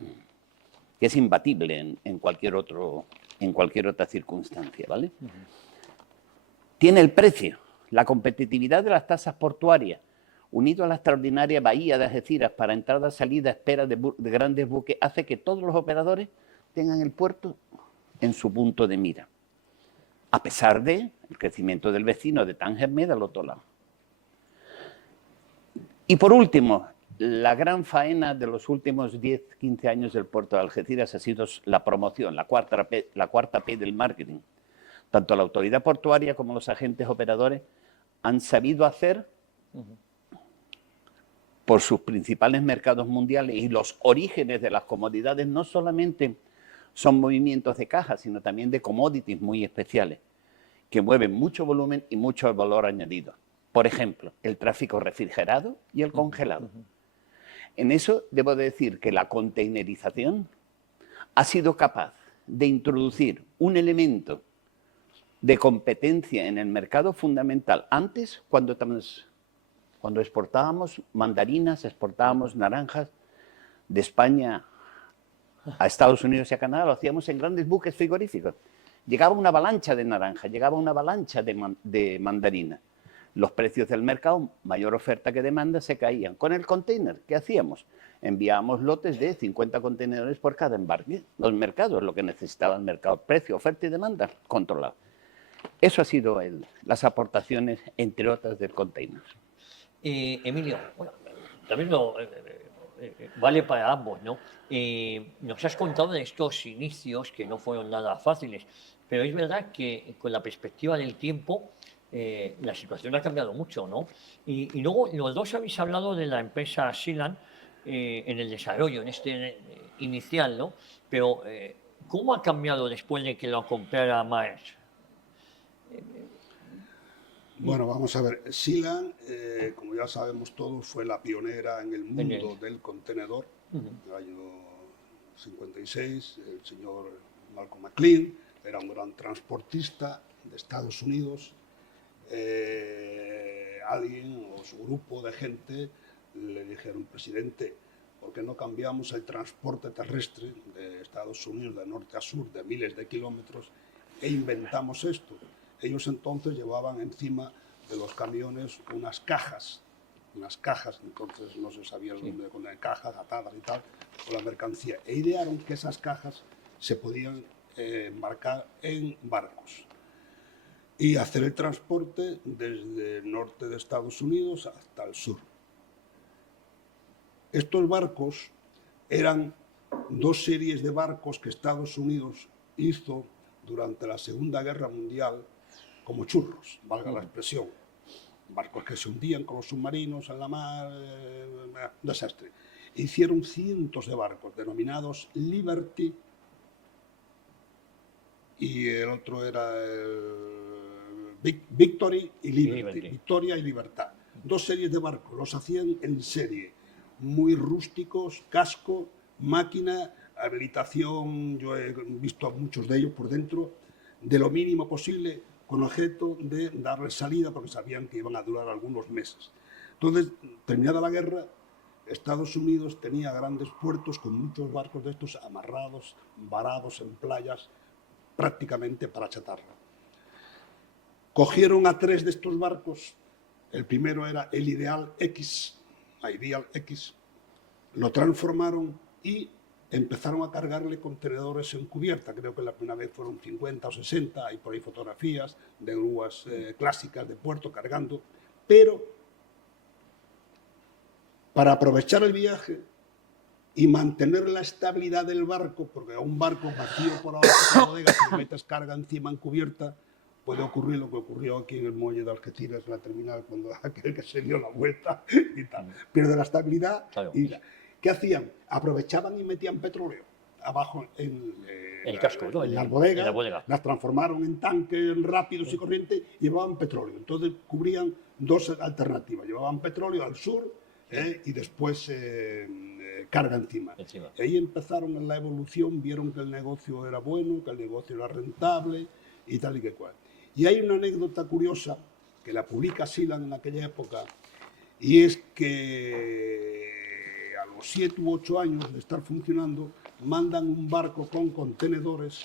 que es imbatible en cualquier otra circunstancia, ¿vale? Tiene el precio, la competitividad de las tasas portuarias, unido a la extraordinaria bahía de Algeciras para entrada, salida, espera de grandes buques, hace que todos los operadores tengan el puerto en su punto de mira, a pesar del crecimiento del vecino de Tánger Med al otro lado. Y por último, la gran faena de los últimos 10, 15 años del puerto de Algeciras ha sido la promoción, la cuarta P del marketing. Tanto la autoridad portuaria como los agentes operadores han sabido hacer por sus principales mercados mundiales y los orígenes de las comodidades no solamente son movimientos de caja, sino también de commodities muy especiales, que mueven mucho volumen y mucho valor añadido. Por ejemplo, el tráfico refrigerado y el congelado. En eso debo decir que la containerización ha sido capaz de introducir un elemento de competencia en el mercado fundamental. Antes, cuando exportábamos mandarinas, exportábamos naranjas de España a Estados Unidos y a Canadá, lo hacíamos en grandes buques frigoríficos. Llegaba una avalancha de naranja, llegaba una avalancha de mandarina. Los precios del mercado, mayor oferta que demanda, se caían. Con el container, ¿qué hacíamos? Enviábamos lotes de 50 contenedores por cada embarque. Los mercados, lo que necesitaba el mercado, precio, oferta y demanda, controlado. Eso ha sido las aportaciones, entre otras, del container. Emilio, bueno, también vale para ambos, ¿no? Nos has contado de estos inicios que no fueron nada fáciles, pero es verdad que con la perspectiva del tiempo la situación ha cambiado mucho, ¿no? Y luego los dos habéis hablado de la empresa Sealand en el desarrollo, en este inicial, ¿no? Pero ¿Cómo ha cambiado después de que lo comprara Maersk? Bueno, vamos a ver. Sealand, como ya sabemos todos, fue la pionera en el mundo del contenedor. En el año 56, el señor Malcolm McLean era un gran transportista de Estados Unidos. Alguien o su grupo de gente le dijeron, presidente, ¿por qué no cambiamos el transporte terrestre de Estados Unidos de norte a sur de miles de kilómetros e inventamos esto? Ellos entonces llevaban encima de los camiones unas cajas, entonces no se sabía el nombre con las cajas atadas y tal, con la mercancía. E idearon que esas cajas se podían embarcar en barcos y hacer el transporte desde el norte de Estados Unidos hasta el sur. Estos barcos eran dos series de barcos que Estados Unidos hizo durante la Segunda Guerra Mundial como churros, valga la expresión. Barcos que se hundían con los submarinos en la mar, desastre. Hicieron cientos de barcos denominados Liberty y el otro era Victory y Liberty. Victoria y Libertad. Dos series de barcos, los hacían en serie, muy rústicos, casco, máquina, habilitación, yo he visto a muchos de ellos por dentro, de lo mínimo posible, con objeto de darles salida porque sabían que iban a durar algunos meses. Entonces, terminada la guerra, Estados Unidos tenía grandes puertos con muchos barcos de estos amarrados, varados en playas, prácticamente para chatarra. Cogieron a 3 de estos barcos, el primero era el Ideal X, lo transformaron y empezaron a cargarle contenedores en cubierta. Creo que la primera vez fueron 50 o 60, hay por ahí fotografías de grúas clásicas de puerto cargando, pero para aprovechar el viaje y mantener la estabilidad del barco, porque a un barco vacío por abajo de la bodega, si le metes carga encima en cubierta, puede ocurrir lo que ocurrió aquí en el muelle de Algeciras, en la terminal, cuando aquel que se dio la vuelta y tal. Pierde la estabilidad. Claro. Y ¿qué hacían? Aprovechaban y metían petróleo abajo en el casco, ¿no? en las bodegas, las transformaron en tanques rápidos y corrientes y llevaban petróleo. Entonces cubrían dos alternativas. Llevaban petróleo al sur y después carga encima. Y ahí empezaron en la evolución, vieron que el negocio era bueno, que el negocio era rentable y tal y que cual. Y hay una anécdota curiosa que la publica Sealand en aquella época, y es que a los 7 u 8 años de estar funcionando, mandan un barco con contenedores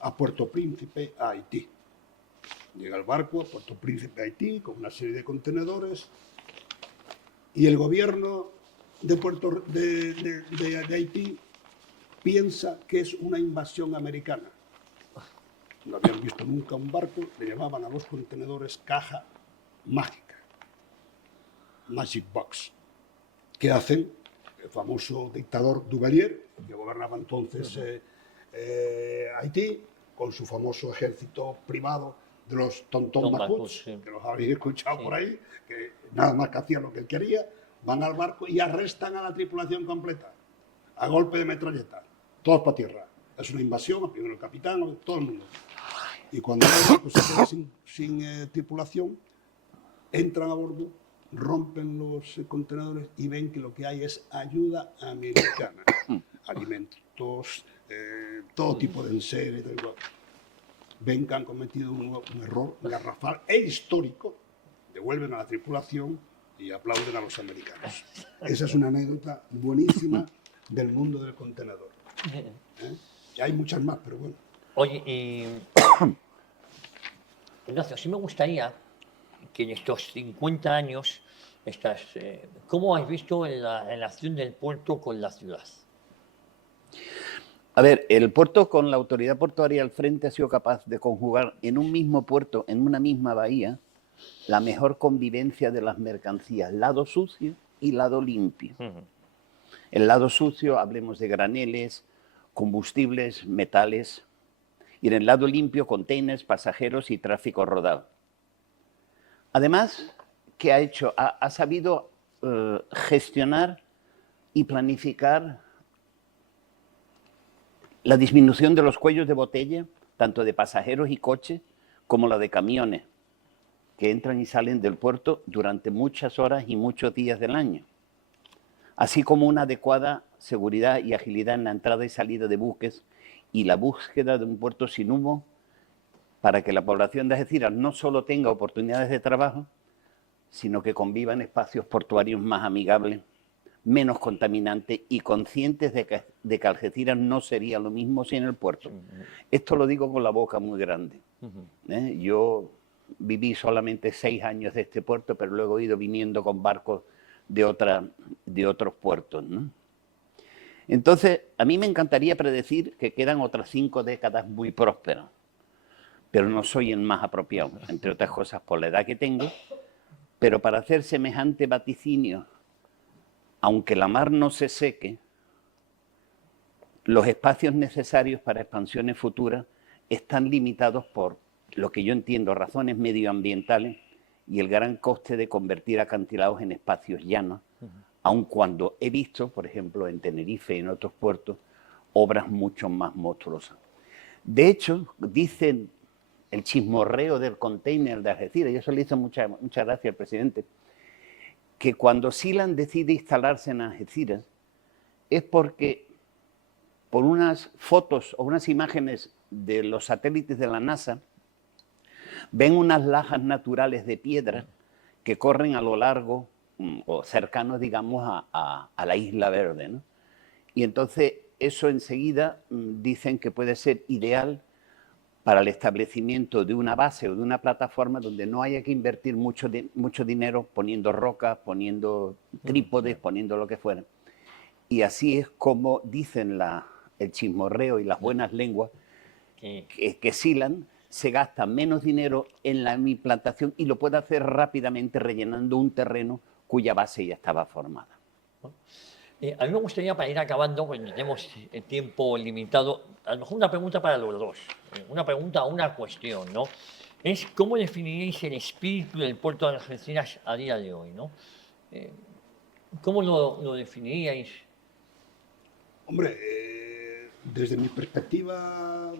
a Puerto Príncipe, a Haití. Llega el barco a Puerto Príncipe, Haití, con una serie de contenedores, y el gobierno de Haití piensa que es una invasión americana. No habían visto nunca un barco, le llamaban a los contenedores caja mágica, Magic Box. ¿Qué hacen? El famoso dictador Duvalier, que gobernaba entonces Haití, con su famoso ejército privado de los Tonton Mapuches, que los habéis escuchado por ahí, que nada más que hacían lo que él quería, van al barco y arrestan a la tripulación completa, a golpe de metralleta, todos para tierra. Es una invasión, primero el capitán, todo el mundo. Y cuando el barco se queda sin tripulación, entran a bordo, rompen los contenedores y ven que lo que hay es ayuda americana. Alimentos, todo tipo de enseres. Ven que han cometido un error garrafal e histórico, devuelven a la tripulación y aplauden a los americanos. Esa es una anécdota buenísima del mundo del contenedor. Y hay muchas más, pero bueno. Oye, Ignacio, sí me gustaría que en estos 50 años, ¿cómo has visto la relación del puerto con la ciudad? A ver, el puerto con la autoridad portuaria al frente ha sido capaz de conjugar en un mismo puerto, en una misma bahía, la mejor convivencia de las mercancías, lado sucio y lado limpio. El lado sucio, hablemos de graneles, combustibles, metales, y en el lado limpio, containers, pasajeros y tráfico rodado. Además, ¿qué ha hecho? Ha sabido gestionar y planificar La disminución de los cuellos de botella, tanto de pasajeros y coches, como la de camiones, que entran y salen del puerto durante muchas horas y muchos días del año, así como una adecuada seguridad y agilidad en la entrada y salida de buques y la búsqueda de un puerto sin humo para que la población de Algeciras no solo tenga oportunidades de trabajo, sino que conviva en espacios portuarios más amigables, menos contaminantes y conscientes de que Algeciras no sería lo mismo sin el puerto. Esto lo digo con la boca muy grande. Yo viví solamente 6 años de este puerto, pero luego he ido viniendo con barcos de otros puertos, ¿no? Entonces, a mí me encantaría predecir que quedan otras 5 décadas muy prósperas, pero no soy el más apropiado, entre otras cosas por la edad que tengo, pero para hacer semejante vaticinio, aunque la mar no se seque, los espacios necesarios para expansiones futuras están limitados por lo que yo entiendo, razones medioambientales y el gran coste de convertir acantilados en espacios llanos, aun cuando he visto, por ejemplo, en Tenerife y en otros puertos, obras mucho más monstruosas. De hecho, dicen el chismorreo del container de Algeciras, y eso le hizo mucha gracia al presidente, que cuando Sealand decide instalarse en Algeciras es porque por unas fotos o unas imágenes de los satélites de la NASA ven unas lajas naturales de piedra que corren a lo largo o cercanos, digamos, a la Isla Verde, ¿no? Y entonces eso enseguida dicen que puede ser ideal para el establecimiento de una base o de una plataforma donde no haya que invertir mucho dinero poniendo rocas, poniendo trípodes, poniendo lo que fuera. Y así es como dicen el chismorreo y las buenas lenguas que Sealand se gasta menos dinero en la implantación y lo puede hacer rápidamente rellenando un terreno cuya base ya estaba formada. A mí me gustaría, para ir acabando, cuando tenemos el tiempo limitado, a lo mejor una pregunta para los dos, una pregunta o una cuestión, ¿no? Es cómo definiríais el espíritu del puerto de Algeciras a día de hoy, ¿no? ¿Cómo lo definiríais? Hombre, desde mi perspectiva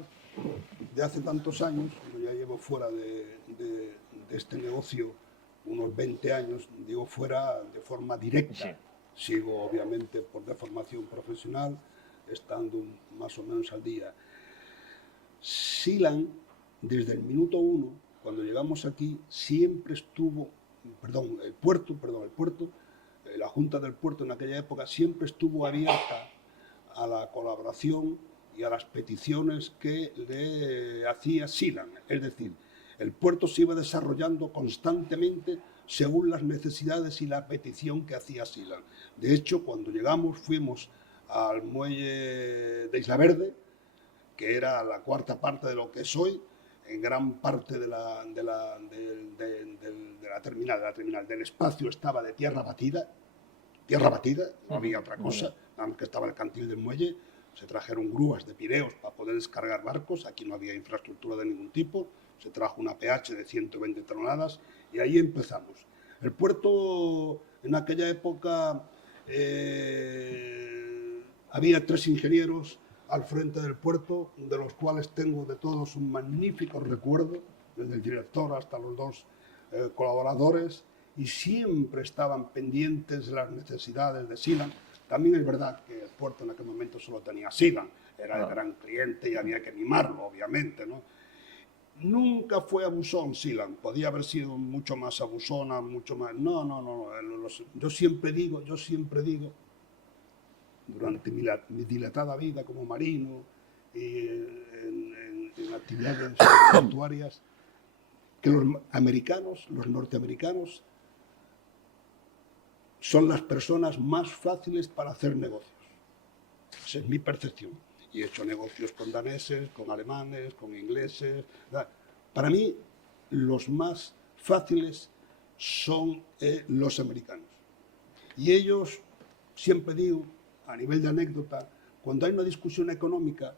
de hace tantos años, yo ya llevo fuera de este negocio unos 20 años, digo fuera de forma directa. Sí. Sigo obviamente por deformación profesional, estando más o menos al día. Sealand, desde el minuto 1, cuando llegamos aquí, siempre estuvo, el puerto, la Junta del Puerto en aquella época siempre estuvo abierta a la colaboración y a las peticiones que le hacía Sealand. Es decir, el puerto se iba desarrollando constantemente según las necesidades y la petición que hacía Sealand. De hecho, cuando llegamos fuimos al muelle de Isla Verde, que era la cuarta parte de lo que es hoy, en gran parte de la terminal del espacio estaba de tierra batida, no había otra cosa, nada más que estaba el cantil del muelle. Se trajeron grúas de Pireos para poder descargar barcos, aquí no había infraestructura de ningún tipo, se trajo una PH de 120 toneladas y ahí empezamos. El puerto, en aquella época, había 3 ingenieros al frente del puerto, de los cuales tengo de todos un magnífico recuerdo, desde el director hasta los 2 colaboradores, y siempre estaban pendientes de las necesidades de Sealand. También es verdad que el puerto en aquel momento solo tenía Sealand, era el gran cliente y había que mimarlo, obviamente, ¿no? Nunca fue abusón Sealand, podía haber sido mucho más abusona, mucho más... No. Yo siempre digo, durante mi dilatada vida como marino y en actividades portuarias, que los norteamericanos, son las personas más fáciles para hacer negocios. Esa es mi percepción. Y he hecho negocios con daneses, con alemanes, con ingleses. Para mí, los más fáciles son los americanos. Y ellos, siempre digo, a nivel de anécdota, cuando hay una discusión económica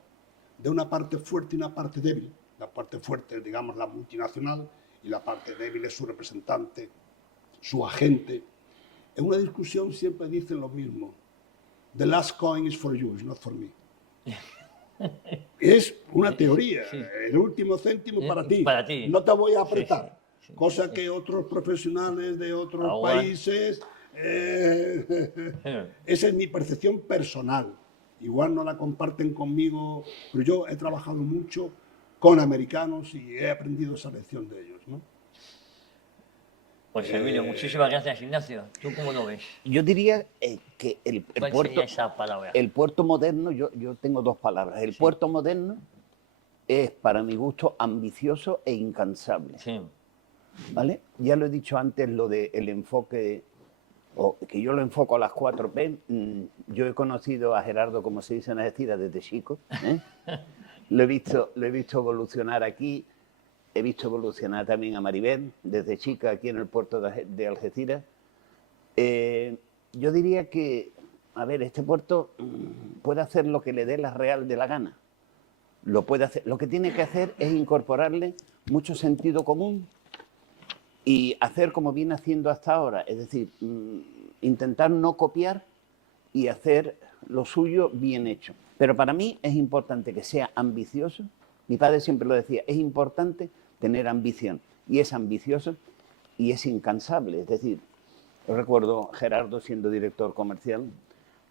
de una parte fuerte y una parte débil, la parte fuerte, digamos, la multinacional, y la parte débil es su representante, su agente. En una discusión siempre dicen lo mismo. The last coin is for you, it's not for me. Es una teoría. Sí. El último céntimo para ti. Para ti. No te voy a apretar. Sí, sí, Cosa que otros profesionales de otros Ahora- países... esa es mi percepción personal. Igual no la comparten conmigo, pero yo he trabajado mucho con americanos y he aprendido esa lección de ellos, ¿no? Pues Emilio, muchísimas gracias, Ignacio. ¿Tú cómo lo ves? Yo diría que el ¿Cuál puerto, sería esa palabra? el puerto moderno, yo tengo dos palabras. El puerto moderno es, para mi gusto, ambicioso e incansable. Sí. ¿Vale? Ya lo he dicho antes, lo del enfoque, o que yo lo enfoco a las 4P. Yo he conocido a Gerardo, como se dice en Algeciras, desde chico. Lo he visto evolucionar aquí. He visto evolucionar también a Maribel, desde chica, aquí en el puerto de Algeciras. Yo diría que, a ver, este puerto puede hacer lo que le dé la real de la gana. Lo puede hacer. Lo que tiene que hacer es incorporarle mucho sentido común y hacer como viene haciendo hasta ahora. Es decir, intentar no copiar y hacer lo suyo bien hecho. Pero para mí es importante que sea ambicioso. Mi padre siempre lo decía, es importante tener ambición. Y es ambicioso y es incansable. Es decir, yo recuerdo Gerardo siendo director comercial,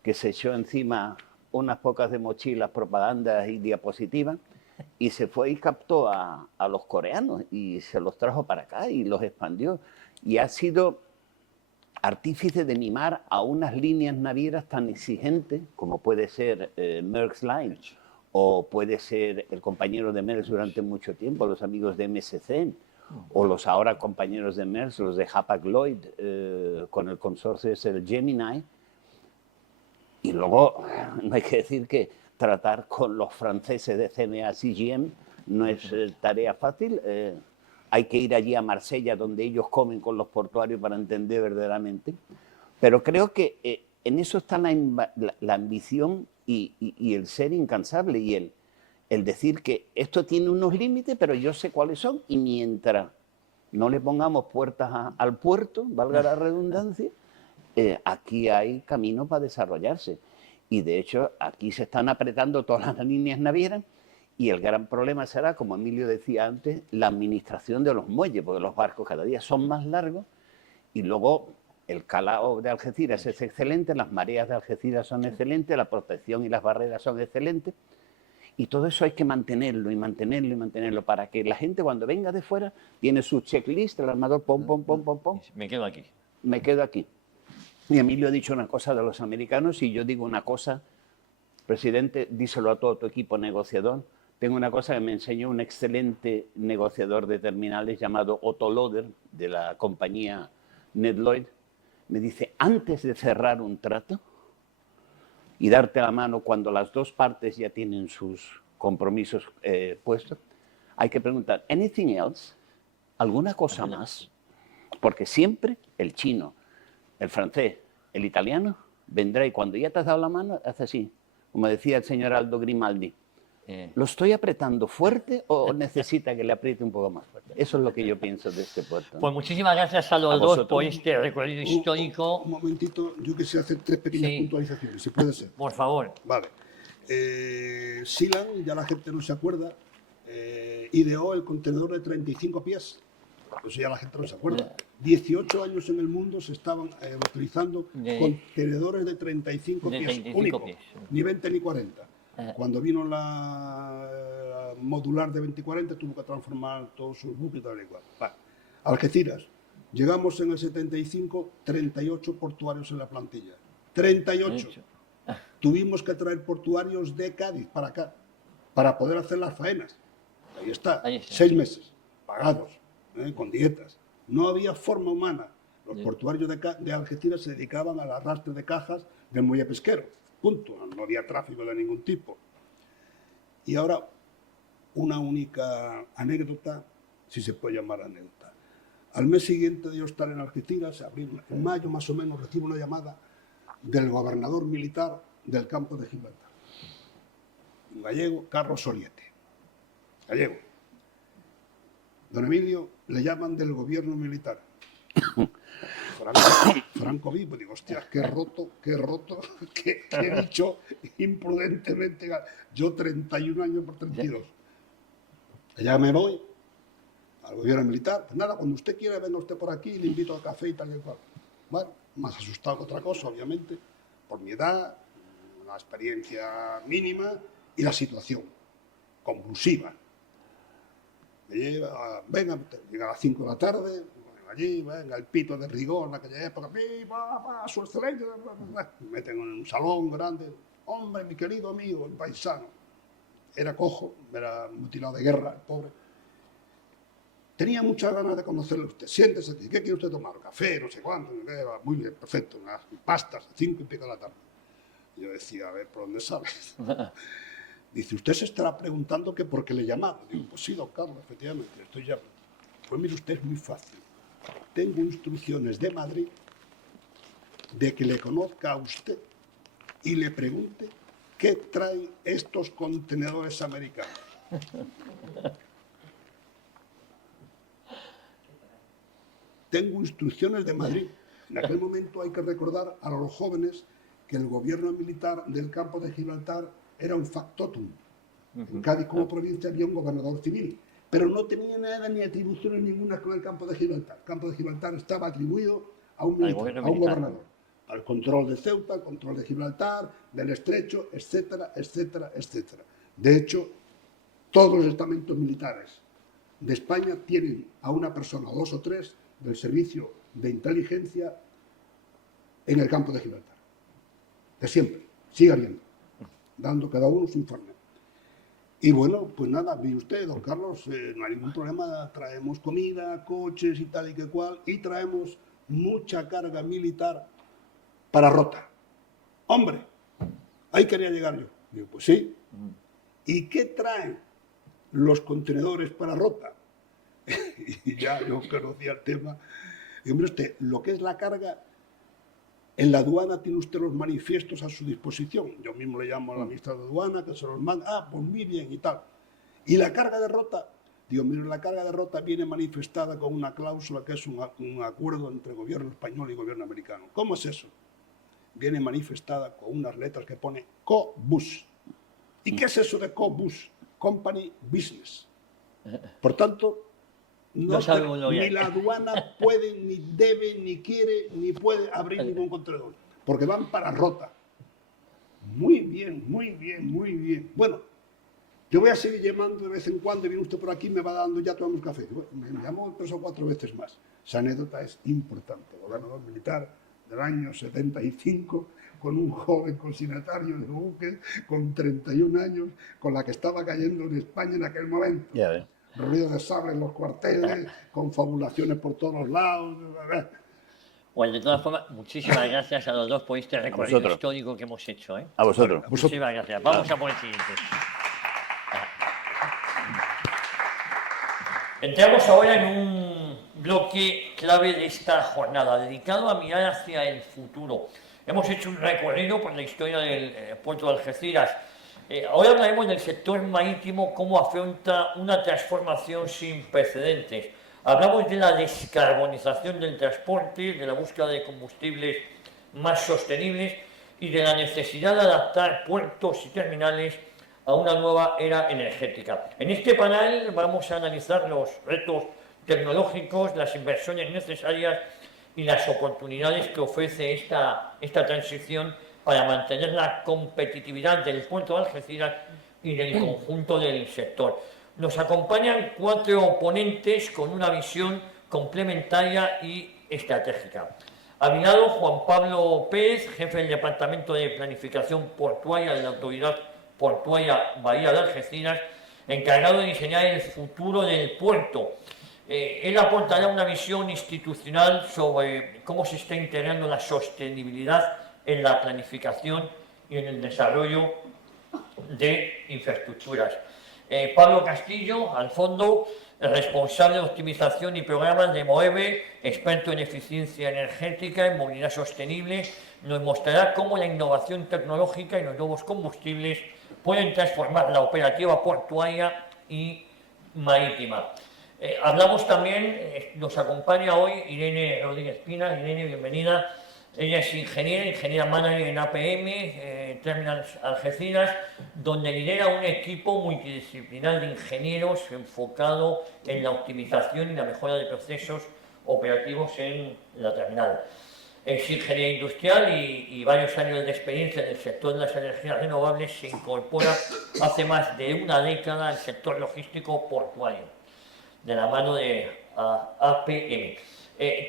que se echó encima unas pocas de mochilas, propagandas y diapositivas, y se fue y captó a los coreanos y se los trajo para acá y los expandió. Y ha sido artífice de mimar a unas líneas navieras tan exigentes como puede ser Maersk Line, o puede ser el compañero de Maersk durante mucho tiempo, los amigos de MSC, o los ahora compañeros de Maersk, los de Hapag-Lloyd, con el consorcio es el Gemini. Y luego, no hay que decir que tratar con los franceses de CMA CGM no es tarea fácil. Hay que ir allí a Marsella, donde ellos comen con los portuarios para entender verdaderamente. Pero creo que en eso está la ambición y el ser incansable y el decir que esto tiene unos límites, pero yo sé cuáles son, y mientras no le pongamos puertas al puerto, valga la redundancia, aquí hay camino para desarrollarse. Y de hecho aquí se están apretando todas las líneas navieras y el gran problema será, como Emilio decía antes, la administración de los muelles, porque los barcos cada día son más largos y luego el calado de Algeciras es excelente, las mareas de Algeciras son excelentes, la protección y las barreras son excelentes. Y todo eso hay que mantenerlo y mantenerlo y mantenerlo para que la gente cuando venga de fuera tiene su checklist, el armador, pom, pom, pom, pom, pom. Me quedo aquí. Me quedo aquí. Y Emilio ha dicho una cosa de los americanos y yo digo una cosa, presidente, díselo a todo tu equipo negociador. Tengo una cosa que me enseñó un excelente negociador de terminales llamado Otto Loder, de la compañía Ned Lloyd. Me dice, antes de cerrar un trato y darte la mano cuando las dos partes ya tienen sus compromisos puestos, hay que preguntar, ¿anything else? ¿Alguna cosa más? Porque siempre el chino, el francés, el italiano vendrá y cuando ya te has dado la mano, hace así, como decía el señor Aldo Grimaldi. ¿Lo estoy apretando fuerte o necesita que le apriete un poco más fuerte? Eso es lo que yo pienso de este puerto. Pues muchísimas gracias a los dos por este recorrido histórico. Un momentito, yo quisiera hacer 3 pequeñas puntualizaciones, si puede ser. Por favor. Vale. Sealand, ya la gente no se acuerda, ideó el contenedor de 35 pies. Eso ya la gente no se acuerda. 18 años en el mundo se estaban utilizando contenedores de 35 pies, únicos, ni 20 ni 40. Cuando vino la modular de 2040 tuvo que transformar todos sus buques y tal y cual. Vale. Algeciras. Llegamos en el 75, 38 portuarios en la plantilla. 38. Tuvimos que traer portuarios de Cádiz para acá, para poder hacer las faenas. Ahí está. 6 meses, pagados, con dietas. No había forma humana. Los portuarios de Algeciras se dedicaban al arrastre de cajas del muelle pesquero. Punto. No había tráfico de ningún tipo. Y ahora, una única anécdota, si se puede llamar anécdota. Al mes siguiente de yo estar en Algeciras, en mayo más o menos, recibo una llamada del gobernador militar del campo de Gibraltar. Un gallego, Carlos Soriete. Gallego. Don Emilio, le llaman del gobierno militar. Franco vivo, digo, hostia, qué roto, qué he dicho imprudentemente. Yo 31 años por 32. Ya me voy al gobierno militar. Pues nada, cuando usted quiera, venga usted por aquí, le invito al café y tal y cual. Bueno, más asustado que otra cosa, obviamente, por mi edad, la experiencia mínima y la situación convulsiva. Me lleva, venga, llega a las 5 de la tarde, allí, venga, el pito de rigor en aquella época, su excelencia, me meten en un salón grande. Hombre, mi querido amigo, el paisano, era cojo, era mutilado de guerra, el pobre. Tenía muchas ganas de conocerle a usted. Siéntese aquí, ¿qué quiere usted tomar? Café, no sé cuánto, muy bien, perfecto, unas pastas, 5 y pico de la tarde. Yo decía, a ver, ¿por dónde sales? Dice, usted se estará preguntando que por qué le he llamado. Digo, pues sí, don Carlos, efectivamente, estoy llamando. Pues mire usted, es muy fácil. Tengo instrucciones de Madrid de que le conozca a usted y le pregunte qué traen estos contenedores americanos. Tengo instrucciones de Madrid. En aquel momento hay que recordar a los jóvenes que el gobierno militar del campo de Gibraltar era un factotum. En Cádiz como provincia había un gobernador civil, pero no tenía nada ni atribuciones ninguna con el campo de Gibraltar. El campo de Gibraltar estaba atribuido a un militar, a un gobernador. Al control de Ceuta, al control de Gibraltar, del Estrecho, etcétera, etcétera, etcétera. De hecho, todos los estamentos militares de España tienen a una persona o 2 o 3 del servicio de inteligencia en el campo de Gibraltar. De siempre, sigue habiendo, dando cada uno su informe. Y bueno, pues nada, ve usted, don Carlos, no hay ningún problema, traemos comida, coches y tal y que cual, y traemos mucha carga militar para Rota. Hombre, ahí quería llegar yo. Digo, pues sí. ¿Y qué traen los contenedores para Rota? Y ya yo conocía el tema. Y hombre, usted, lo que es la carga, en la aduana tiene usted los manifiestos a su disposición. Yo mismo le llamo a la ministra de aduana, que se los manda. Ah, pues muy bien y tal. Y la carga de Rota, digo, mire, la carga de Rota viene manifestada con una cláusula que es un acuerdo entre el gobierno español y gobierno americano. ¿Cómo es eso? Viene manifestada con unas letras que pone COBUS. ¿Y qué es eso de COBUS? Company Business. Por tanto, ni la aduana puede, ni debe, ni quiere, ni puede abrir ningún contenedor, porque van para Rota. Muy bien, muy bien, muy bien. Bueno, yo voy a seguir llamando de vez en cuando, viene usted por aquí, me va dando, ya tomamos café. Me llamó 3 o 4 veces más. Esa anécdota es importante. Gobernador militar del año 75, con un joven consignatario de buques, con 31 años, con la que estaba cayendo en España en aquel momento. Ya ves. Ruido de sable en los cuarteles, confabulaciones por todos los lados. Bueno, de todas formas, muchísimas gracias a los dos por este recorrido histórico que hemos hecho. A vosotros. Muchísimas gracias. Vamos a por el siguiente. Entramos ahora en un bloque clave de esta jornada, dedicado a mirar hacia el futuro. Hemos hecho un recorrido por la historia del puerto de Algeciras. Ahora hablaremos del sector marítimo, cómo afronta una transformación sin precedentes. Hablamos de la descarbonización del transporte, de la búsqueda de combustibles más sostenibles y de la necesidad de adaptar puertos y terminales a una nueva era energética. En este panel vamos a analizar los retos tecnológicos, las inversiones necesarias y las oportunidades que ofrece esta transición para mantener la competitividad del puerto de Algeciras y del conjunto del sector. Nos acompañan 4 ponentes con una visión complementaria y estratégica. A mi lado, Juan Pablo Pérez, jefe del Departamento de Planificación Portuaria de la Autoridad Portuaria Bahía de Algeciras, encargado de diseñar el futuro del puerto. Él aportará una visión institucional sobre cómo se está integrando la sostenibilidad en la planificación y en el desarrollo de infraestructuras. Pablo Castillo, al fondo, responsable de optimización y programas de MOEVE, experto en eficiencia energética, en movilidad sostenible, nos mostrará cómo la innovación tecnológica y los nuevos combustibles pueden transformar la operativa portuaria y marítima. Hablamos también, nos acompaña hoy Irene Rodríguez Pina. Irene, bienvenida, Ella es ingeniera manager en APM, Terminals Algeciras, donde lidera un equipo multidisciplinar de ingenieros enfocado en la optimización y la mejora de procesos operativos en la terminal. Es ingeniera industrial y varios años de experiencia en el sector de las energías renovables. Se incorpora hace más de una década al sector logístico portuario, de la mano de APM.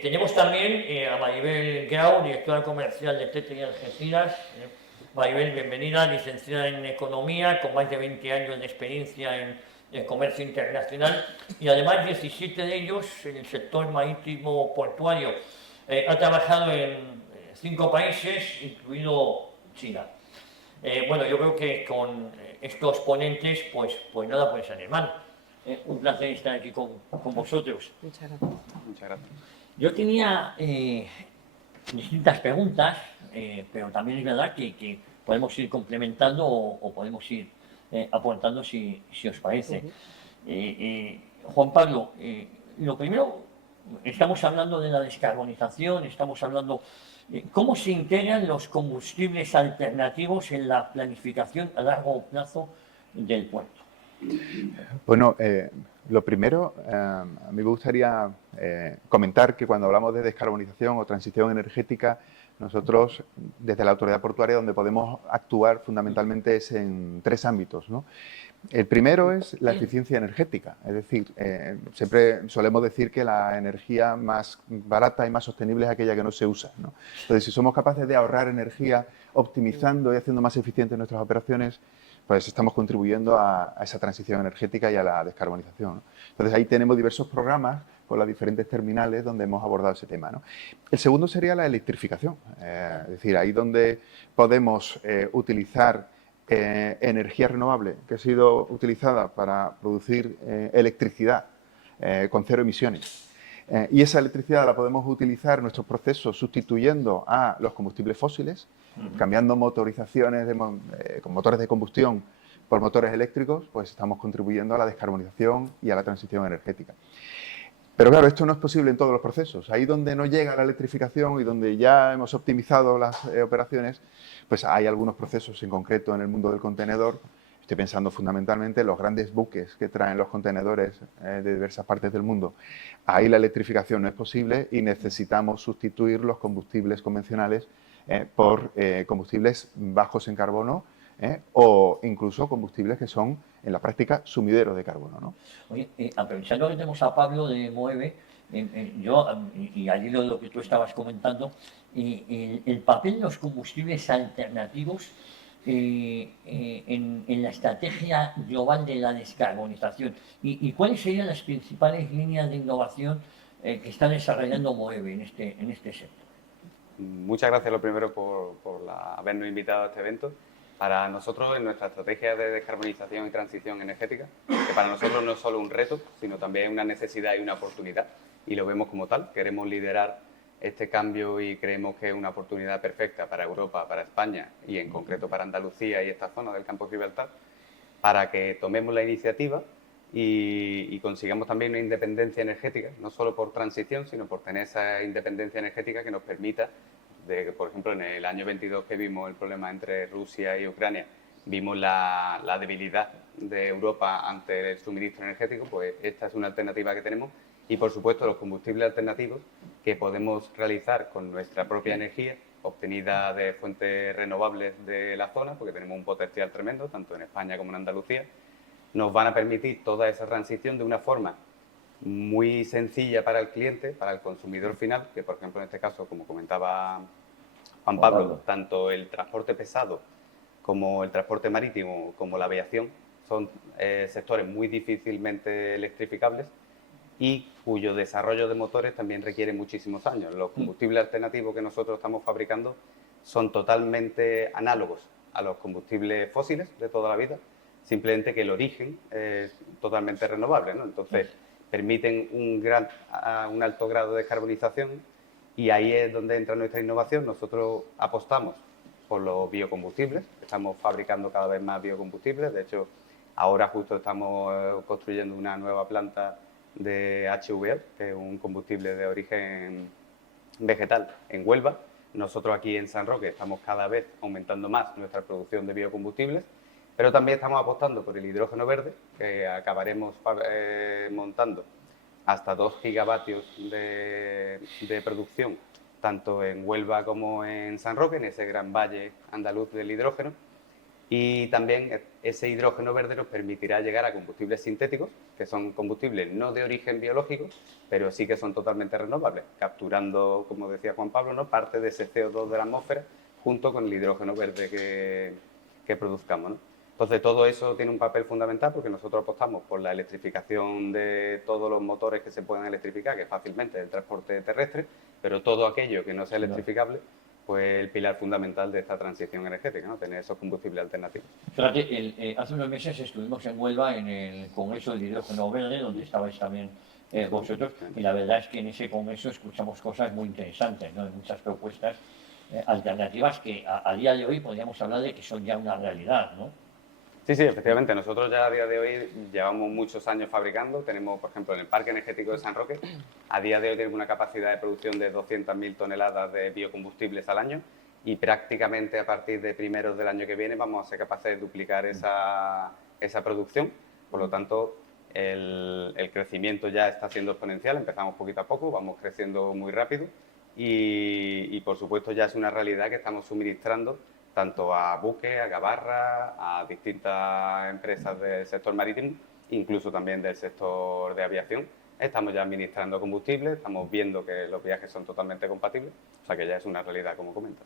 Tenemos también a Maribel Grau, directora comercial de TTI Algeciras. Maribel, bienvenida, licenciada en Economía, con más de 20 años de experiencia en comercio internacional y además 17 de ellos en el sector marítimo portuario. Ha trabajado en 5 países, incluido China. Bueno, yo creo que con estos ponentes, pues nada puede salir mal. Un placer estar aquí con vosotros. Muchas gracias. Muchas gracias. Yo tenía distintas preguntas, pero también es verdad que podemos ir complementando o podemos ir aportando si os parece. Juan Pablo, lo primero, estamos hablando de la descarbonización, estamos hablando de cómo se integran los combustibles alternativos en la planificación a largo plazo del puerto. Bueno, lo primero, a mí me gustaría comentar que cuando hablamos de descarbonización o transición energética, nosotros desde la autoridad portuaria donde podemos actuar fundamentalmente es en 3 ámbitos, ¿no? El primero es la eficiencia energética, es decir, siempre solemos decir que la energía más barata y más sostenible es aquella que no se usa, ¿no? Entonces, si somos capaces de ahorrar energía optimizando y haciendo más eficientes nuestras operaciones, pues estamos contribuyendo a esa transición energética y a la descarbonización, ¿no? Entonces, ahí tenemos diversos programas con las diferentes terminales donde hemos abordado ese tema, ¿no? El segundo sería la electrificación, es decir, ahí donde podemos utilizar energía renovable que ha sido utilizada para producir electricidad con 0 emisiones. Y esa electricidad la podemos utilizar en nuestros procesos sustituyendo a los combustibles fósiles, cambiando motorizaciones con motores de combustión por motores eléctricos, pues estamos contribuyendo a la descarbonización y a la transición energética. Pero claro, esto no es posible en todos los procesos. Ahí donde no llega la electrificación y donde ya hemos optimizado las operaciones, pues hay algunos procesos en concreto en el mundo del contenedor. Estoy pensando fundamentalmente en los grandes buques que traen los contenedores de diversas partes del mundo. Ahí la electrificación no es posible y necesitamos sustituir los combustibles convencionales por combustibles bajos en carbono o incluso combustibles que son en la práctica sumideros de carbono, ¿no? Oye, aprovechando que tenemos a Pablo de Moeve, yo, y allí lo que tú estabas comentando, el papel de los combustibles alternativos en la estrategia global de la descarbonización y cuáles serían las principales líneas de innovación que está desarrollando Moeve en este sector. Muchas gracias, lo primero, por habernos invitado a este evento. Para nosotros, en nuestra estrategia de descarbonización y transición energética, que para nosotros no es solo un reto, sino también una necesidad y una oportunidad, y lo vemos como tal. Queremos liderar este cambio y creemos que es una oportunidad perfecta para Europa, para España y en concreto para Andalucía y esta zona del Campo de Gibraltar, para que tomemos la iniciativa y consigamos también una independencia energética, no solo por transición, sino por tener esa independencia energética que nos permita, por ejemplo, en el año 22 que vimos el problema entre Rusia y Ucrania, vimos la debilidad de Europa ante el suministro energético, pues esta es una alternativa que tenemos. Y, por supuesto, los combustibles alternativos que podemos realizar con nuestra propia energía, obtenida de fuentes renovables de la zona, porque tenemos un potencial tremendo, tanto en España como en Andalucía, nos van a permitir toda esa transición de una forma muy sencilla para el cliente, para el consumidor final, que, por ejemplo, en este caso, como comentaba Juan Pablo, tanto el transporte pesado como el transporte marítimo, como la aviación, son sectores muy difícilmente electrificables y cuyo desarrollo de motores también requiere muchísimos años. Los combustibles alternativos que nosotros estamos fabricando son totalmente análogos a los combustibles fósiles de toda la vida, simplemente que el origen es totalmente renovable, ¿no? Entonces, permiten un alto grado de descarbonización y ahí es donde entra nuestra innovación. Nosotros apostamos por los biocombustibles, estamos fabricando cada vez más biocombustibles. De hecho, ahora justo estamos construyendo una nueva planta de HVO, que es un combustible de origen vegetal en Huelva. Nosotros aquí en San Roque estamos cada vez aumentando más nuestra producción de biocombustibles, pero también estamos apostando por el hidrógeno verde, que acabaremos montando hasta 2 gigavatios de producción, tanto en Huelva como en San Roque, en ese gran valle andaluz del hidrógeno. Y también ese hidrógeno verde nos permitirá llegar a combustibles sintéticos, que son combustibles no de origen biológico, pero sí que son totalmente renovables, capturando, como decía Juan Pablo, ¿no?, parte de ese CO2 de la atmósfera junto con el hidrógeno verde que produzcamos, ¿no? Entonces, todo eso tiene un papel fundamental porque nosotros apostamos por la electrificación de todos los motores que se puedan electrificar, que fácilmente el transporte terrestre, pero todo aquello que no sea electrificable, pues el pilar fundamental de esta transición energética, ¿no?, tener esos combustibles alternativos. Fíjate, hace unos meses estuvimos en Huelva en el Congreso del Hidrógeno Verde, donde estabais también vosotros, y la verdad es que en ese congreso escuchamos cosas muy interesantes, ¿no?, muchas propuestas alternativas que a día de hoy podríamos hablar de que son ya una realidad, ¿no? Sí, sí, efectivamente. Nosotros ya a día de hoy llevamos muchos años fabricando. Tenemos, por ejemplo, en el Parque Energético de San Roque, a día de hoy tenemos una capacidad de producción de 200.000 toneladas de biocombustibles al año y prácticamente a partir de primeros del año que viene vamos a ser capaces de duplicar esa producción. Por lo tanto, el crecimiento ya está siendo exponencial. Empezamos poquito a poco, vamos creciendo muy rápido y por supuesto, ya es una realidad que estamos suministrando tanto a buques, a gabarras, a distintas empresas del sector marítimo, incluso también del sector de aviación. Estamos ya administrando combustible, estamos viendo que los viajes son totalmente compatibles, o sea que ya es una realidad, como comentas.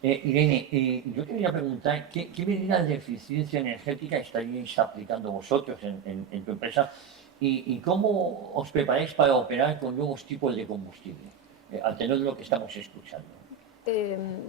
Irene, yo quería preguntar, ¿qué medidas de eficiencia energética estaríais aplicando vosotros en tu empresa y cómo os preparáis para operar con nuevos tipos de combustible, al tener lo que estamos escuchando?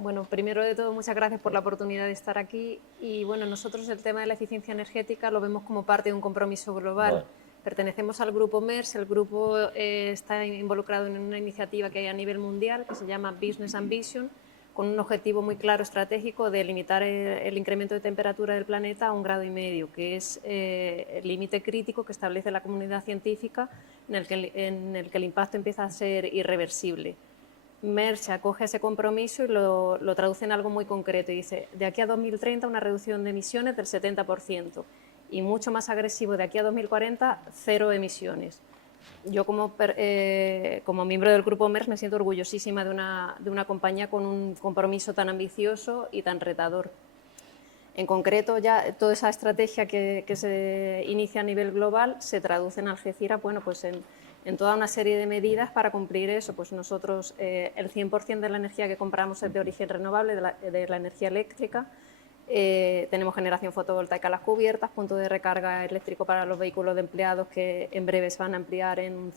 Bueno, primero de todo, muchas gracias por la oportunidad de estar aquí. Y bueno, nosotros el tema de la eficiencia energética lo vemos como parte de un compromiso global. Bueno. Pertenecemos al grupo MERS. El grupo está involucrado en una iniciativa que hay a nivel mundial que se llama Business Ambition, con un objetivo muy claro estratégico de limitar el incremento de temperatura del planeta a 1,5 grados, que es el límite crítico que establece la comunidad científica en el que el impacto empieza a ser irreversible. MERS acoge ese compromiso y lo traduce en algo muy concreto y dice, de aquí a 2030 una reducción de emisiones del 70% y mucho más agresivo, de aquí a 2040 0 emisiones. Yo como miembro del grupo MERS me siento orgullosísima de una compañía con un compromiso tan ambicioso y tan retador. En concreto, ya toda esa estrategia que se inicia a nivel global se traduce en Algeciras, bueno, pues en toda una serie de medidas para cumplir eso. Pues nosotros el 100% de la energía que compramos es de origen renovable, de la energía eléctrica. Tenemos generación fotovoltaica a las cubiertas, punto de recarga eléctrico para los vehículos de empleados que en breve se van a ampliar en un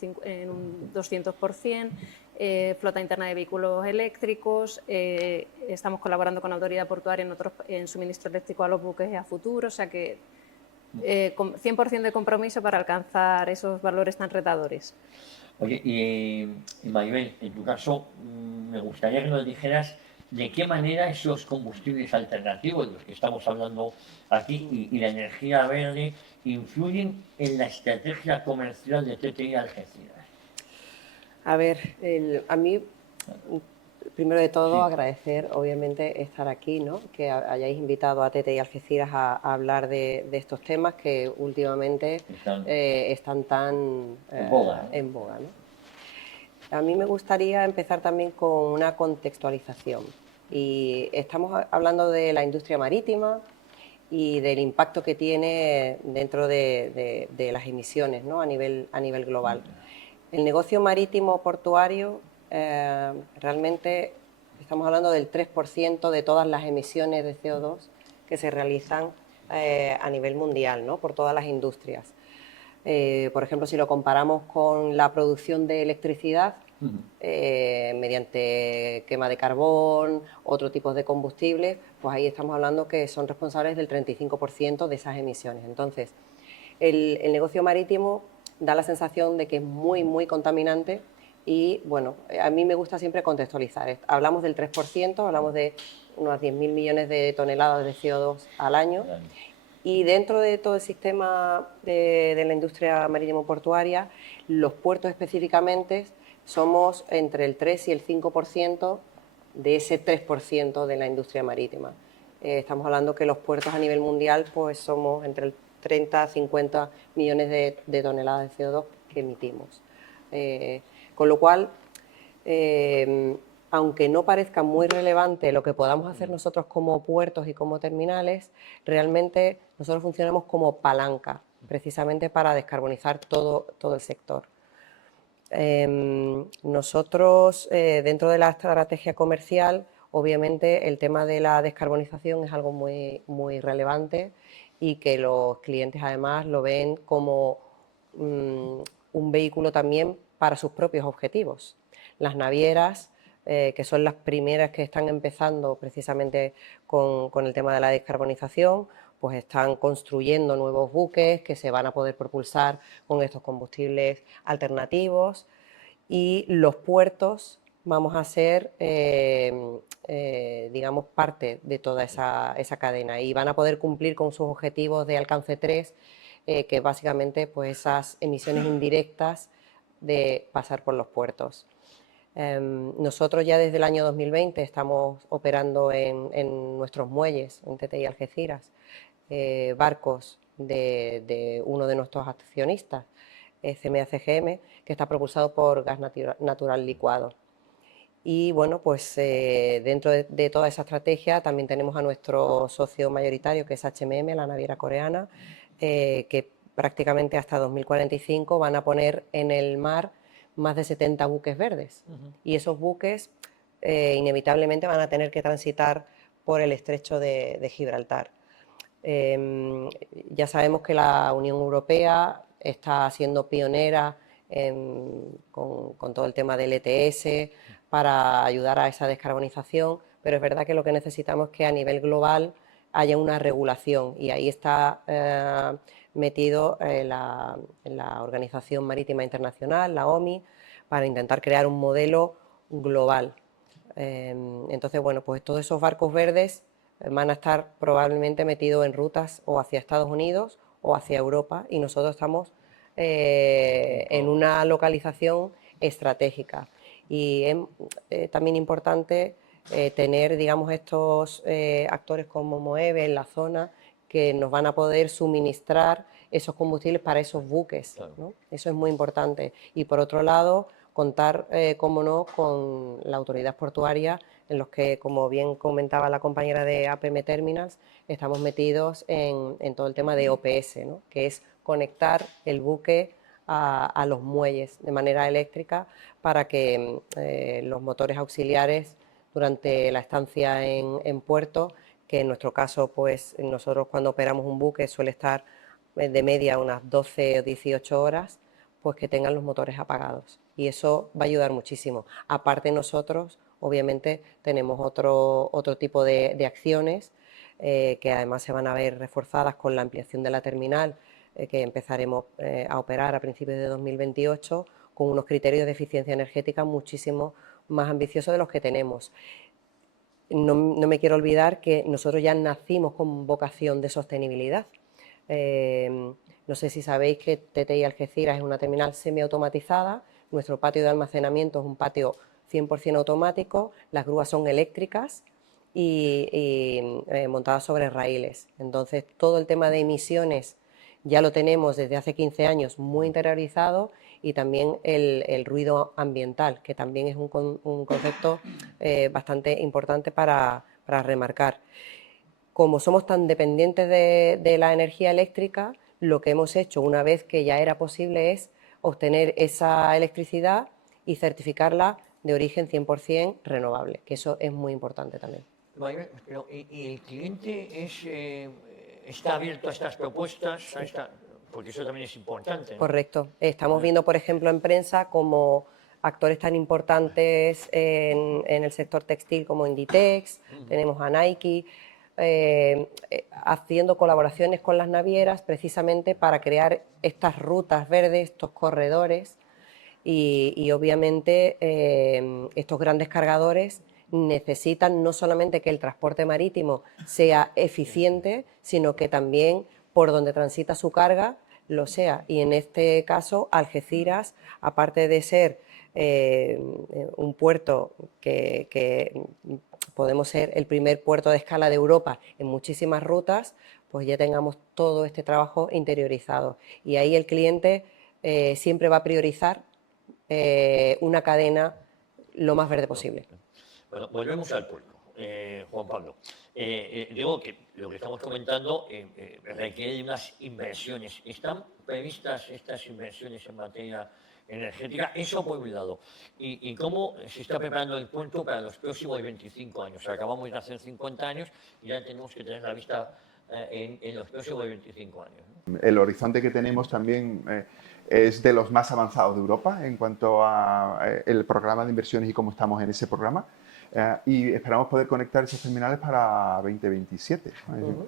200%, flota interna de vehículos eléctricos, estamos colaborando con la autoridad portuaria en suministro eléctrico a los buques a futuro, o sea que 100% de compromiso para alcanzar esos valores tan retadores. Oye, y Maribel, en tu caso, me gustaría que nos dijeras de qué manera esos combustibles alternativos, de los que estamos hablando aquí, y la energía verde, influyen en la estrategia comercial de TTI Algeciras. A ver, a mí, primero de todo, agradecer, obviamente, estar aquí, ¿no? Que hayáis invitado a TTI Algeciras a hablar de estos temas que últimamente están tan en boga, ¿no? A mí me gustaría empezar también con una contextualización. Y estamos hablando de la industria marítima y del impacto que tiene dentro de las emisiones, ¿no? a nivel global. El negocio marítimo portuario realmente estamos hablando del 3% de todas las emisiones de CO2 que se realizan a nivel mundial, ¿no? por todas las industrias. Por ejemplo, si lo comparamos con la producción de electricidad, mediante quema de carbón, otro tipo de combustibles, pues ahí estamos hablando que son responsables del 35% de esas emisiones. Entonces, el negocio marítimo da la sensación de que es muy, muy contaminante y, bueno, a mí me gusta siempre contextualizar. Hablamos del 3%, hablamos de unos 10.000 millones de toneladas de CO2 al año. Y dentro de todo el sistema de la industria marítimo-portuaria, los puertos específicamente somos entre el 3 y el 5% de ese 3% de la industria marítima. Estamos hablando que los puertos a nivel mundial pues somos entre el 30 a 50 millones de toneladas de CO2 que emitimos. Con lo cual, aunque no parezca muy relevante lo que podamos hacer nosotros como puertos y como terminales, realmente nosotros funcionamos como palanca, precisamente para descarbonizar todo el sector. Nosotros, dentro de la estrategia comercial, obviamente el tema de la descarbonización es algo muy relevante y que los clientes además lo ven como un vehículo también para sus propios objetivos. Las navieras, que son las primeras que están empezando precisamente con el tema de la descarbonización, pues están construyendo nuevos buques que se van a poder propulsar con estos combustibles alternativos, y los puertos vamos a ser, digamos, parte de toda esa cadena y van a poder cumplir con sus objetivos de alcance 3, que básicamente pues esas emisiones indirectas de pasar por los puertos. Nosotros ya desde el año 2020 estamos operando en nuestros muelles, en TTI Algeciras, barcos de uno de nuestros accionistas, CMA-CGM, que está propulsado por gas natural licuado. Y bueno, pues dentro de toda esa estrategia también tenemos a nuestro socio mayoritario, que es HMM, la naviera coreana, que prácticamente hasta 2045 van a poner en el mar más de 70 buques verdes. Y esos buques inevitablemente van a tener que transitar por el estrecho de Gibraltar. Ya sabemos que la Unión Europea está siendo pionera con todo el tema del ETS para ayudar a esa descarbonización, pero es verdad que lo que necesitamos es que a nivel global haya una regulación, y ahí está metido la Organización Marítima Internacional, la OMI, para intentar crear un modelo global. Entonces, bueno, pues todos esos barcos verdes van a estar probablemente metidos en rutas o hacia Estados Unidos o hacia Europa, y nosotros estamos en una localización estratégica. Y es también importante tener, digamos, estos actores como Moeve en la zona, que nos van a poder suministrar esos combustibles para esos buques, ¿no? Eso es muy importante. Y por otro lado, contar, como no, con la autoridad portuaria, en los que, como bien comentaba la compañera de APM Terminals, estamos metidos en todo el tema de OPS, ¿no? Que es conectar el buque a los muelles de manera eléctrica para que los motores auxiliares durante la estancia en puerto, que en nuestro caso, pues nosotros cuando operamos un buque suele estar de media unas 12 o 18 horas, pues que tengan los motores apagados. Y eso va a ayudar muchísimo. Aparte, nosotros obviamente tenemos otro tipo de acciones que además se van a ver reforzadas con la ampliación de la terminal, que empezaremos a operar a principios de 2028, con unos criterios de eficiencia energética muchísimo más ambiciosos de los que tenemos. No me quiero olvidar que nosotros ya nacimos con vocación de sostenibilidad. No sé si sabéis que TTI Algeciras es una terminal semiautomatizada, nuestro patio de almacenamiento es un patio 100% automático, las grúas son eléctricas y montadas sobre raíles. Entonces, todo el tema de emisiones ya lo tenemos desde hace 15 años muy interiorizado, y también el ruido ambiental, que también es un concepto bastante importante para remarcar. Como somos tan dependientes de la energía eléctrica, lo que hemos hecho una vez que ya era posible es obtener esa electricidad y certificarla de origen 100% renovable, que eso es muy importante también. Pero, ¿y el cliente está abierto a estas propuestas? Porque eso también es importante, ¿no? Correcto. Estamos viendo, por ejemplo, en prensa como actores tan importantes en el sector textil como Inditex, tenemos a Nike, haciendo colaboraciones con las navieras precisamente para crear estas rutas verdes, estos corredores, y obviamente estos grandes cargadores necesitan no solamente que el transporte marítimo sea eficiente, sino que también por donde transita su carga lo sea. Y en este caso, Algeciras, aparte de ser un puerto que podemos ser el primer puerto de escala de Europa en muchísimas rutas, pues ya tengamos todo este trabajo interiorizado. Y ahí el cliente siempre va a priorizar una cadena lo más verde posible. Bueno, volvemos al puerto. Juan Pablo, digo que lo que estamos comentando requiere de unas inversiones. ¿Están previstas estas inversiones en materia energética? Eso por un lado. ¿Y cómo se está preparando el puerto para los próximos 25 años? Acabamos de hacer 50 años y ya tenemos que tener la vista en los próximos 25 años, ¿no? El horizonte que tenemos también es de los más avanzados de Europa en cuanto a el programa de inversiones y cómo estamos en ese programa. Y esperamos poder conectar esos terminales para 2027,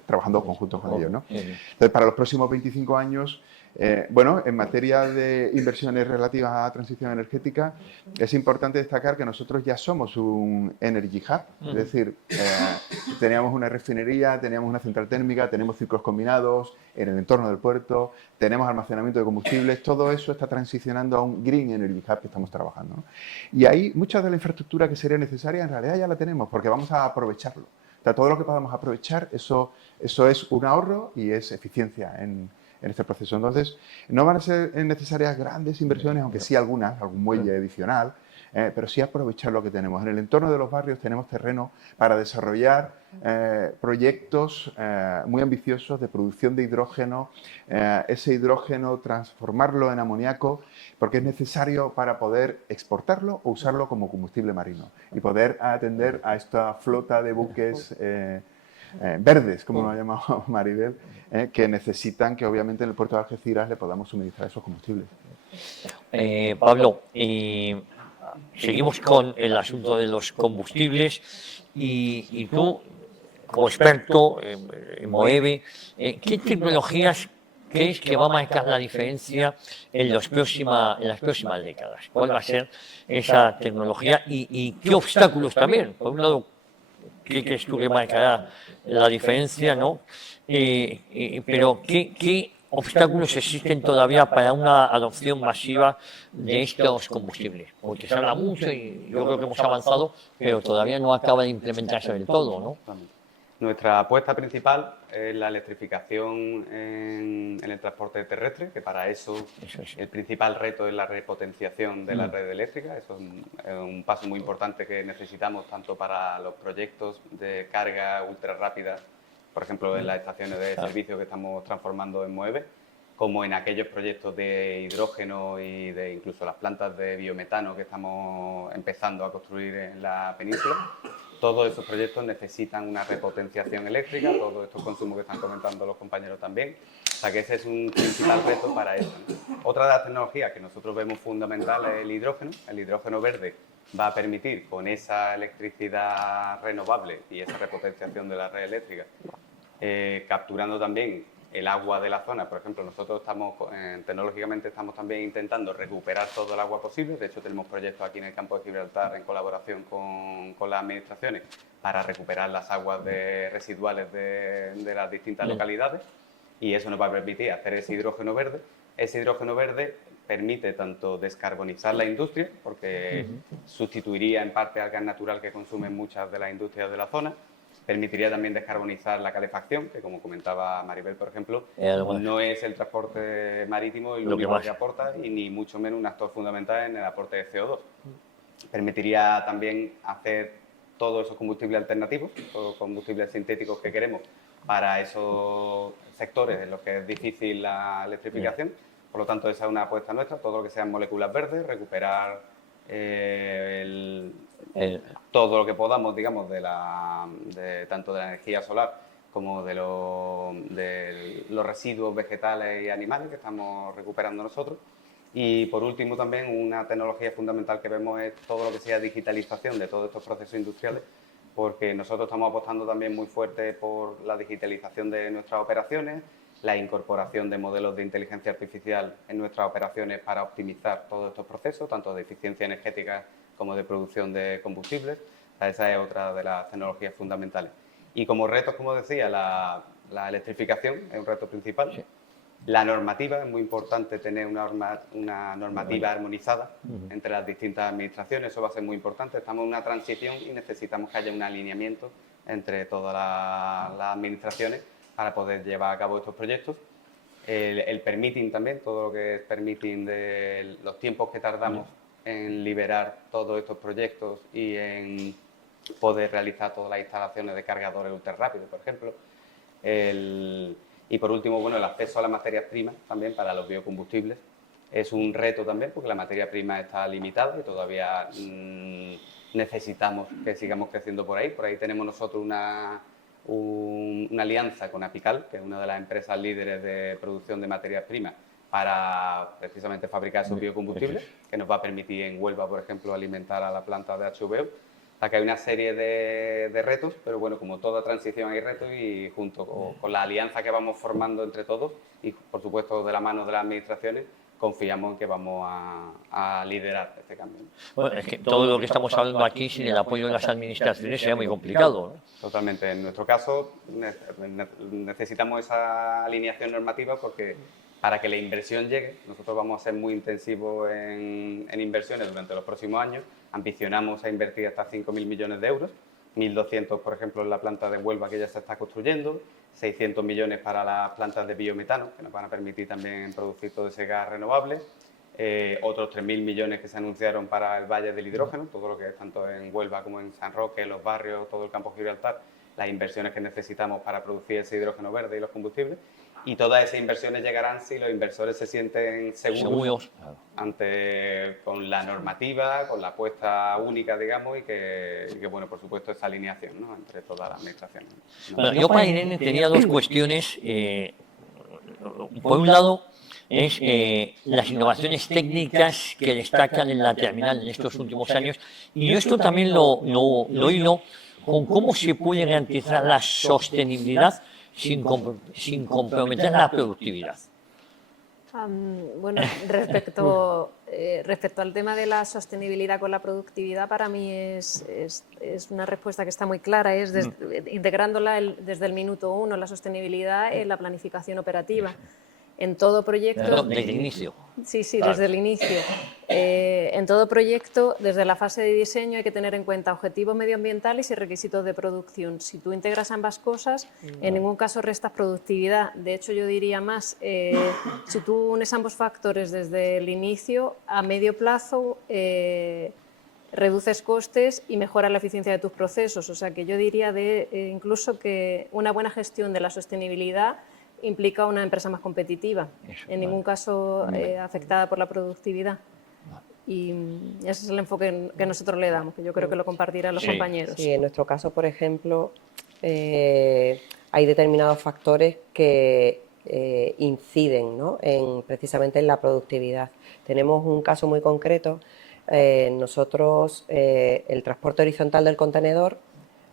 trabajando conjunto con ellos, ¿no? Entonces, para los próximos 25 años, bueno, en materia de inversiones relativas a transición energética, es importante destacar que nosotros ya somos un Energy Hub, es decir, teníamos una refinería, teníamos una central térmica, tenemos ciclos combinados en el entorno del puerto, tenemos almacenamiento de combustibles, todo eso está transicionando a un Green Energy Hub que estamos trabajando, ¿no? Y ahí mucha de la infraestructura que sería necesaria en realidad ya la tenemos porque vamos a aprovecharlo. O sea, todo lo que podamos aprovechar, eso es un ahorro y es eficiencia en este proceso. Entonces, no van a ser necesarias grandes inversiones, aunque sí algunas, algún muelle adicional, pero sí aprovechar lo que tenemos. En el entorno de los barrios tenemos terreno para desarrollar proyectos muy ambiciosos de producción de hidrógeno, ese hidrógeno transformarlo en amoníaco, porque es necesario para poder exportarlo o usarlo como combustible marino y poder atender a esta flota de buques verdes, como lo ha llamado Maribel, que necesitan que obviamente en el puerto de Algeciras le podamos suministrar esos combustibles. Pablo, seguimos con el asunto de los combustibles y tú, como experto en Moeve, ¿qué tecnologías crees que va a marcar la diferencia en las próximas décadas? ¿Cuál va a ser esa tecnología y qué obstáculos también? Por un lado, ¿qué crees tú que marcará la diferencia, ¿no? Pero ¿qué obstáculos existen todavía para una adopción masiva de estos combustibles? Porque se habla mucho y yo creo que hemos avanzado, pero todavía no acaba de implementarse del todo, ¿no? Nuestra apuesta principal es la electrificación en el transporte terrestre, que para eso el principal reto es la repotenciación de la red eléctrica. Eso es un paso muy importante que necesitamos tanto para los proyectos de carga ultra rápida, por ejemplo, en las estaciones de servicio que estamos transformando en Moeve, como en aquellos proyectos de hidrógeno y de incluso las plantas de biometano que estamos empezando a construir en la península. Todos esos proyectos necesitan una repotenciación eléctrica, todos estos consumos que están comentando los compañeros también. O sea que ese es un principal reto para eso, ¿no? Otra de las tecnologías que nosotros vemos fundamental es el hidrógeno. El hidrógeno verde va a permitir, con esa electricidad renovable y esa repotenciación de la red eléctrica, capturando también el agua de la zona. Por ejemplo, nosotros tecnológicamente estamos también intentando recuperar todo el agua posible. De hecho, tenemos proyectos aquí en el campo de Gibraltar en colaboración con las administraciones para recuperar las aguas residuales de las distintas localidades, y eso nos va a permitir hacer ese hidrógeno verde. Ese hidrógeno verde permite tanto descarbonizar la industria, porque sustituiría en parte al gas natural que consumen muchas de las industrias de la zona. Permitiría también descarbonizar la calefacción, que como comentaba Maribel, por ejemplo, no es el transporte marítimo lo único que aporta, y ni mucho menos un actor fundamental en el aporte de CO2. Permitiría también hacer todos esos combustibles alternativos, todos los combustibles sintéticos que queremos para esos sectores en los que es difícil la electrificación. Por lo tanto, esa es una apuesta nuestra, todo lo que sean moléculas verdes, recuperar todo lo que podamos, digamos, tanto de la energía solar como de los residuos vegetales y animales que estamos recuperando nosotros. Y por último también una tecnología fundamental que vemos es todo lo que sea digitalización de todos estos procesos industriales, porque nosotros estamos apostando también muy fuerte por la digitalización de nuestras operaciones, la incorporación de modelos de inteligencia artificial en nuestras operaciones para optimizar todos estos procesos, tanto de eficiencia energética como de producción de combustibles. O sea, esa es otra de las tecnologías fundamentales. Y como retos, como decía, la electrificación es un reto principal. Sí. La normativa, es muy importante tener una normativa armonizada entre las distintas administraciones, eso va a ser muy importante. Estamos en una transición y necesitamos que haya un alineamiento entre todas las administraciones para poder llevar a cabo estos proyectos. El permitting también, todo lo que es permitting de los tiempos que tardamos en liberar todos estos proyectos y en poder realizar todas las instalaciones de cargadores ultra rápidos, por ejemplo. Y por último, bueno, el acceso a las materias primas también para los biocombustibles es un reto también porque la materia prima está limitada y todavía necesitamos que sigamos creciendo por ahí. Por ahí tenemos nosotros una alianza con Apical, que es una de las empresas líderes de producción de materias primas para precisamente fabricar esos biocombustibles, que nos va a permitir en Huelva, por ejemplo, alimentar a la planta de HVO. O sea que hay una serie de retos, pero bueno, como toda transición hay retos y junto con la alianza que vamos formando entre todos y por supuesto de la mano de las administraciones, confiamos en que vamos a liderar este cambio. Bueno, es que todo lo que estamos hablando aquí sin el apoyo de las administraciones sería muy complicado, ¿no? Totalmente. En nuestro caso necesitamos esa alineación normativa porque para que la inversión llegue, nosotros vamos a ser muy intensivos en inversiones durante los próximos años. Ambicionamos a invertir hasta 5.000 millones de euros, 1.200, por ejemplo, en la planta de Huelva que ya se está construyendo, 600 millones para las plantas de biometano, que nos van a permitir también producir todo ese gas renovable, otros 3.000 millones que se anunciaron para el Valle del Hidrógeno, todo lo que es tanto en Huelva como en San Roque, los barrios, todo el campo Gibraltar, las inversiones que necesitamos para producir ese hidrógeno verde y los combustibles. Y todas esas inversiones llegarán si los inversores se sienten seguros con la normativa, con la apuesta única, digamos, y que bueno, por supuesto, esa alineación, ¿no?, entre todas las administraciones. Bueno, yo para Irene tenía dos cuestiones. Por un lado, es las innovaciones técnicas que destacan en la terminal en estos últimos años. Y yo esto también lo hilo con cómo se puede garantizar la sostenibilidad sin comprometer la productividad. Bueno, respecto al tema de la sostenibilidad con la productividad, para mí es una respuesta que está muy clara, es integrándola desde el minuto uno, la sostenibilidad en la planificación operativa. En todo proyecto... Desde el inicio. Sí, claro. Desde el inicio. En todo proyecto, desde la fase de diseño, hay que tener en cuenta objetivos medioambientales y requisitos de producción. Si tú integras ambas cosas, en ningún caso restas productividad. De hecho, yo diría más, si tú unes ambos factores desde el inicio, a medio plazo reduces costes y mejoras la eficiencia de tus procesos. O sea, que yo diría incluso que una buena gestión de la sostenibilidad implica una empresa más competitiva, en ningún caso afectada por la productividad. Y ese es el enfoque que nosotros le damos, que yo creo que lo compartirán los compañeros. Sí, en nuestro caso, por ejemplo, hay determinados factores que inciden, ¿no?, precisamente en la productividad. Tenemos un caso muy concreto. Nosotros, el transporte horizontal del contenedor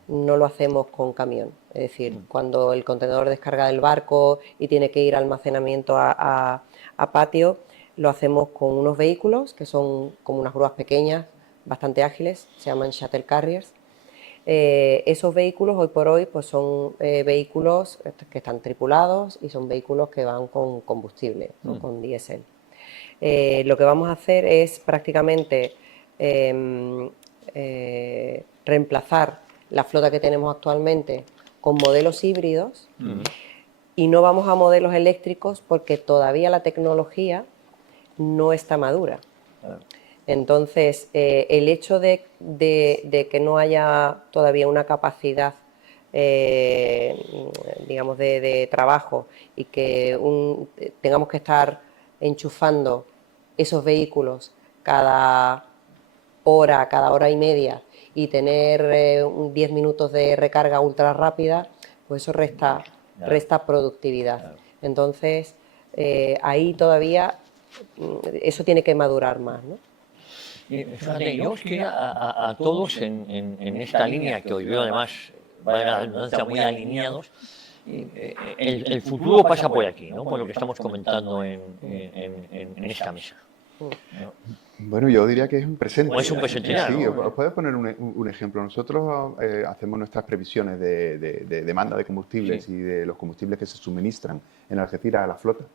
no lo hacemos con camión. Es decir, cuando el contenedor descarga del barco y tiene que ir a almacenamiento a patio, lo hacemos con unos vehículos que son como unas grúas pequeñas, bastante ágiles, se llaman shuttle carriers. Esos vehículos hoy por hoy pues son vehículos que están tripulados y son vehículos que van con combustible, ¿no?, con diésel. Lo que vamos a hacer es prácticamente reemplazar la flota que tenemos actualmente con modelos híbridos y no vamos a modelos eléctricos porque todavía la tecnología no está madura. Entonces, el hecho de que no haya todavía una capacidad, digamos, de trabajo y que tengamos que estar enchufando esos vehículos cada hora y media y tener 10 minutos de recarga ultra rápida, pues eso resta productividad. Entonces, ahí todavía eso tiene que madurar más, ¿no? Fíjate, yo os quería a todos en esta línea, que hoy veo además, valga la redundancia, muy alineados. El futuro pasa por aquí, ¿no?, por lo que estamos comentando en esta mesa. Bueno, yo diría que es un presente. O es un presente. Sí, os puedo poner un ejemplo. Nosotros hacemos nuestras previsiones de demanda de combustibles y de los combustibles que se suministran en Algeciras a la flota.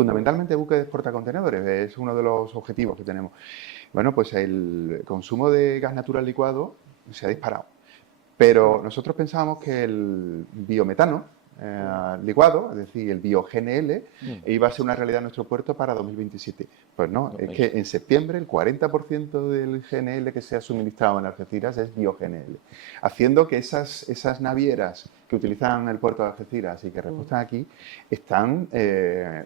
fundamentalmente buques portacontenedores, es uno de los objetivos que tenemos. Bueno, pues el consumo de gas natural licuado se ha disparado, pero nosotros pensábamos que el biometano licuado, es decir, el bio-GNL, iba a ser una realidad en nuestro puerto para 2027. Pues no, es que en septiembre el 40% del GNL que se ha suministrado en Algeciras es bio-GNL, haciendo que esas navieras que utilizan el puerto de Algeciras y que repostan aquí están, no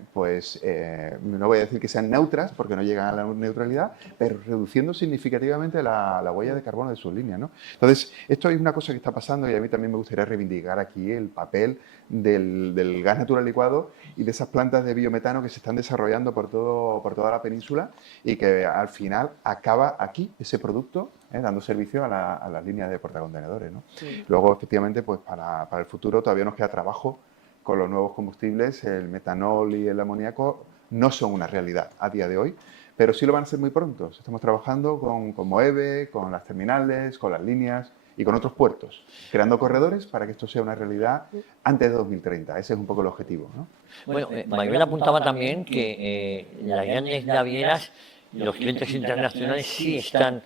voy a decir que sean neutras, porque no llegan a la neutralidad, pero reduciendo significativamente la huella de carbono de sus líneas, ¿no? Entonces, esto es una cosa que está pasando y a mí también me gustaría reivindicar aquí el papel del gas natural licuado y de esas plantas de biometano que se están desarrollando por toda la península y que al final acaba aquí ese producto dando servicio a las líneas de portacontenedores, ¿no? Sí. Luego, efectivamente, pues para el futuro todavía nos queda trabajo con los nuevos combustibles. El metanol y el amoníaco no son una realidad a día de hoy, pero sí lo van a ser muy pronto. Estamos trabajando con Moeve, con las terminales, con las líneas y con otros puertos, creando corredores para que esto sea una realidad antes de 2030. Ese es un poco el objetivo, ¿no? Bueno, Maribel apuntaba también que las grandes navieras, los clientes internacionales sí están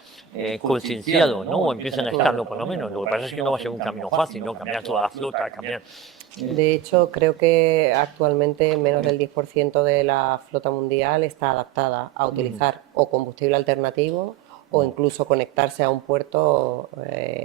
concienciados, ¿no? O empiezan a estarlo por lo menos. Lo que pasa es que no va a ser un camino fácil, ¿no? Cambiar toda la flota, cambiar... De hecho, creo que actualmente menos del 10% de la flota mundial está adaptada a utilizar o combustible alternativo o incluso conectarse a un puerto,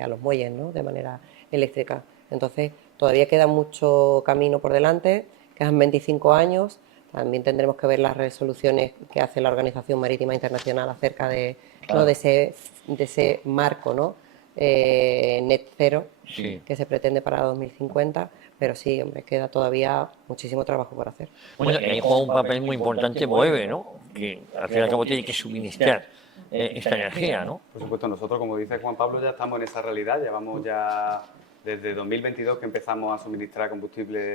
a los muelles, ¿no? De manera eléctrica. Entonces, todavía queda mucho camino por delante, quedan 25 años. También tendremos que ver las resoluciones que hace la Organización Marítima Internacional acerca de, ¿no? de ese marco, ¿no? Net cero, sí, que se pretende para 2050, pero sí, hombre, queda todavía muchísimo trabajo por hacer. Bueno, ahí juega un papel muy importante Moeve, ¿no? Que al fin y al cabo tiene que suministrar esta energía, ¿no? Por supuesto, nosotros, como dice Juan Pablo, ya estamos en esa realidad, llevamos ya desde 2022 que empezamos a suministrar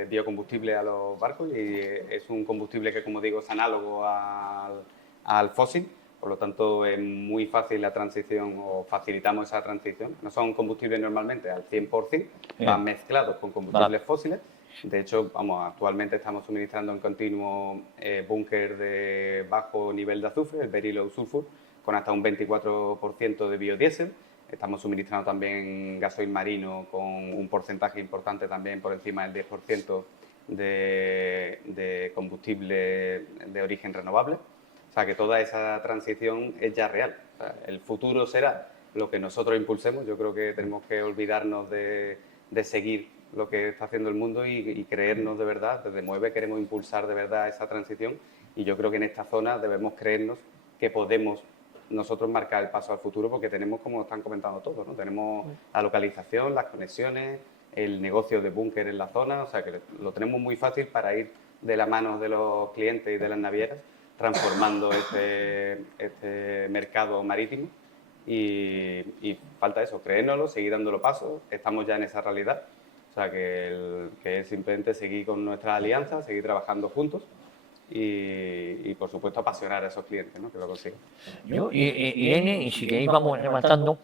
biocombustible a los barcos y es un combustible que, como digo, es análogo al fósil, por lo tanto es muy fácil la transición o facilitamos esa transición. No son combustibles normalmente al 100%, van mezclados con combustibles fósiles. De hecho, actualmente estamos suministrando en continuo búnker de bajo nivel de azufre, el Very Low Sulfur, con hasta un 24% de biodiesel. Estamos suministrando también gasoil marino con un porcentaje importante también por encima del 10% de combustible de origen renovable. O sea que toda esa transición es ya real. O sea, el futuro será lo que nosotros impulsemos. Yo creo que tenemos que olvidarnos de seguir lo que está haciendo el mundo y creernos de verdad. Desde Moeve queremos impulsar de verdad esa transición y yo creo que en esta zona debemos creernos que podemos nosotros marcar el paso al futuro porque tenemos, como están comentando todos, ¿no? Tenemos la localización, las conexiones, el negocio de búnker en la zona, o sea que lo tenemos muy fácil para ir de la mano de los clientes y de las navieras transformando este mercado marítimo y falta eso, creérnoslo, seguir dándolo pasos, estamos ya en esa realidad, o sea que es simplemente seguir con nuestra alianza, seguir trabajando juntos y por supuesto apasionar a esos clientes, ¿no? Que lo consigan. Irene, y si queréis vamos rematando,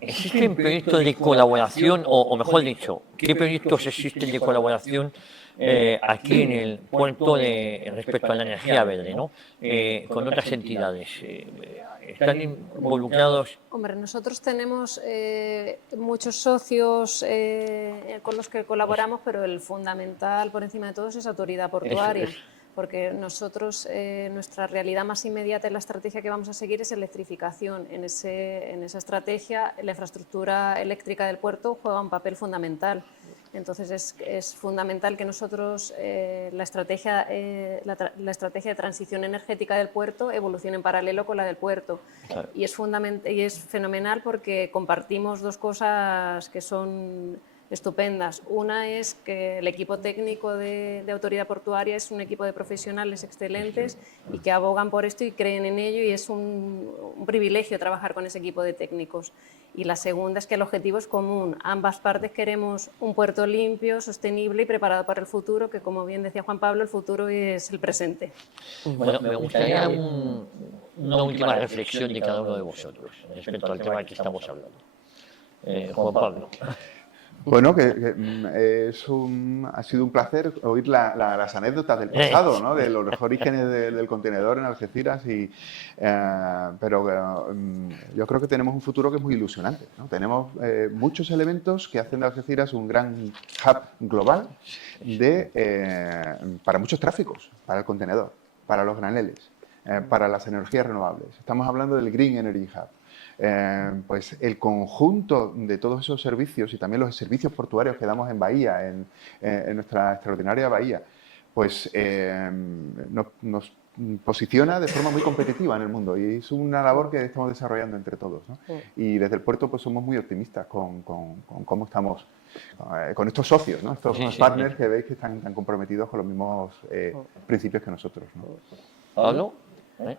¿existen proyectos de colaboración o mejor dicho, qué proyectos existen de colaboración aquí en el puerto respecto a la energía verde, ¿no? Con otras entidades? ¿Están involucrados? Hombre, nosotros tenemos muchos socios con los que colaboramos, pero el fundamental por encima de todos es Autoridad Portuaria. Porque nosotros, nuestra realidad más inmediata en la estrategia que vamos a seguir es electrificación. En esa estrategia, la infraestructura eléctrica del puerto juega un papel fundamental. Entonces, es fundamental que nosotros la estrategia de transición energética del puerto evolucione en paralelo con la del puerto. Claro. Y es fenomenal porque compartimos dos cosas que son estupendas. Una es que el equipo técnico de Autoridad Portuaria es un equipo de profesionales excelentes y que abogan por esto y creen en ello y es un privilegio trabajar con ese equipo de técnicos. Y la segunda es que el objetivo es común. Ambas partes queremos un puerto limpio, sostenible y preparado para el futuro, que como bien decía Juan Pablo, el futuro es el presente. Bueno, me gustaría una última reflexión de cada uno de vosotros respecto al tema del que estamos hablando. Juan Pablo. Bueno, ha sido un placer oír las anécdotas del pasado, ¿no? De los orígenes del contenedor en Algeciras. Pero yo creo que tenemos un futuro que es muy ilusionante, ¿no? Tenemos muchos elementos que hacen de Algeciras un gran hub global para muchos tráficos, para el contenedor, para los graneles, para las energías renovables. Estamos hablando del Green Energy Hub. Pues el conjunto de todos esos servicios y también los servicios portuarios que damos en Bahía, en nuestra extraordinaria Bahía, pues nos posiciona de forma muy competitiva en el mundo y es una labor que estamos desarrollando entre todos, ¿no? Y desde el puerto pues somos muy optimistas con cómo estamos con estos socios, ¿no? Estos partners que veis que están tan comprometidos con los mismos principios que nosotros, ¿no? ¿Pablo?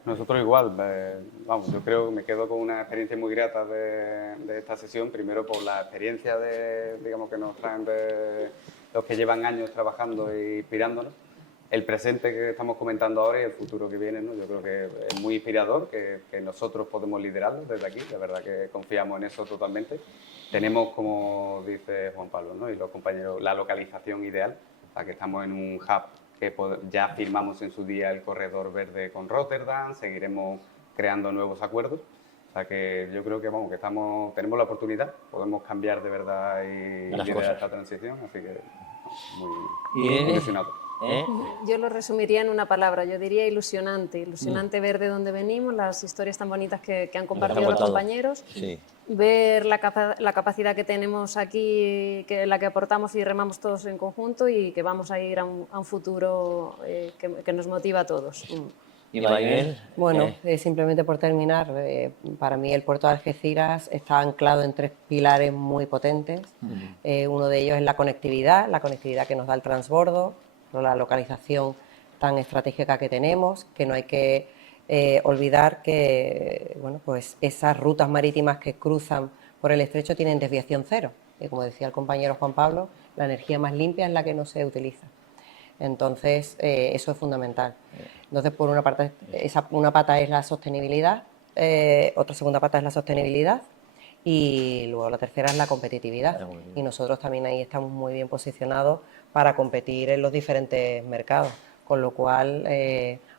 Nosotros igual, vamos, yo creo que me quedo con una experiencia muy grata de esta sesión, primero por la experiencia digamos, que nos traen de los que llevan años trabajando e inspirándonos, el presente que estamos comentando ahora y el futuro que viene, ¿no? Yo creo que es muy inspirador, que nosotros podemos liderarlo desde aquí, la verdad que confiamos en eso totalmente. Tenemos, como dice Juan Pablo, ¿no? Y los compañeros, la localización ideal, o sea, que estamos en un hub que ya firmamos en su día el corredor verde con Rotterdam, seguiremos creando nuevos acuerdos. O sea que yo creo que, vamos, que tenemos la oportunidad, podemos cambiar de verdad y liderar esta transición, así que muy ilusionado. Yo lo resumiría en una palabra, yo diría ilusionante. Ilusionante ver de dónde venimos, las historias tan bonitas que han compartido los compañeros, ver la capacidad que tenemos aquí, la que aportamos y remamos todos en conjunto y que vamos a ir a un futuro que nos motiva a todos. ¿Y Maribel? Bueno, simplemente por terminar, para mí el puerto de Algeciras está anclado en 3 pilares muy potentes. Uno de ellos es la conectividad que nos da el transbordo, la localización tan estratégica que tenemos, que no hay que olvidar que bueno, pues esas rutas marítimas que cruzan por el estrecho tienen desviación cero. Y como decía el compañero Juan Pablo, la energía más limpia es la que no se utiliza. Entonces, eso es fundamental. Entonces, por una parte, una pata es la sostenibilidad, otra segunda pata es la sostenibilidad y luego la tercera es la competitividad. Y nosotros también ahí estamos muy bien posicionados para competir en los diferentes mercados, con lo cual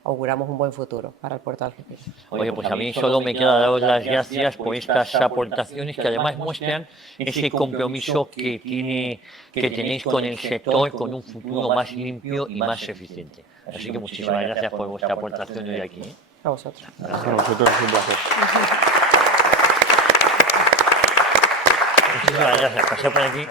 auguramos un buen futuro para el puerto de Algeciras. Oye, pues a mí solo me queda daros las gracias por estas aportaciones que además muestran ese compromiso que tenéis con el sector, con un futuro más limpio y más eficiente. Así que muchísimas gracias por vuestra aportación hoy aquí. A vosotros. A vosotros es un placer. Muchísimas gracias. Pasad por aquí.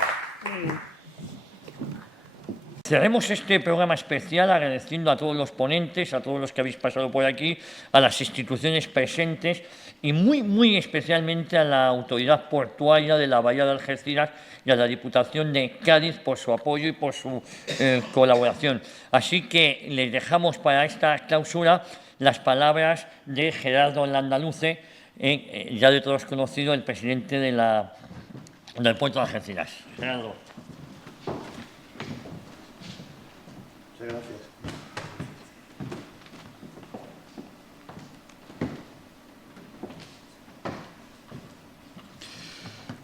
Cerremos este programa especial agradeciendo a todos los ponentes, a todos los que habéis pasado por aquí, a las instituciones presentes y muy especialmente a la Autoridad Portuaria de la Bahía de Algeciras y a la Diputación de Cádiz por su apoyo y por su colaboración. Así que les dejamos para esta clausura las palabras de Gerardo Landaluce, ya de todos conocido, el presidente del puerto de Algeciras. Gerardo. Muchas gracias.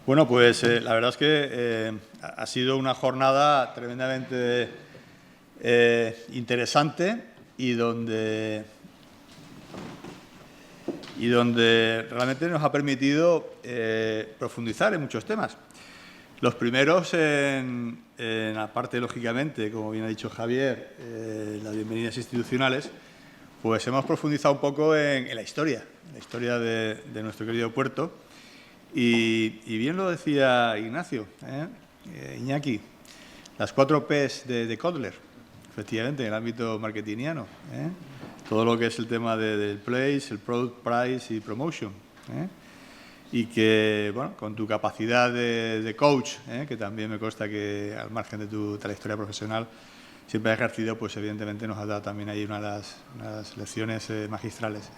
Bueno, pues la verdad es que ha sido una jornada tremendamente interesante y donde realmente nos ha permitido profundizar en muchos temas. Los primeros en la parte, lógicamente, como bien ha dicho Javier, las bienvenidas institucionales, pues hemos profundizado un poco en la historia de nuestro querido puerto. Y bien lo decía Ignacio, Iñaki, las 4 Ps de Kotler, efectivamente, en el ámbito marketingiano. Todo lo que es el tema del place, el product, price y promotion. Y que, bueno, con tu capacidad de coach, que también me consta que al margen de tu trayectoria profesional siempre has ejercido, pues evidentemente nos has dado también ahí unas lecciones magistrales.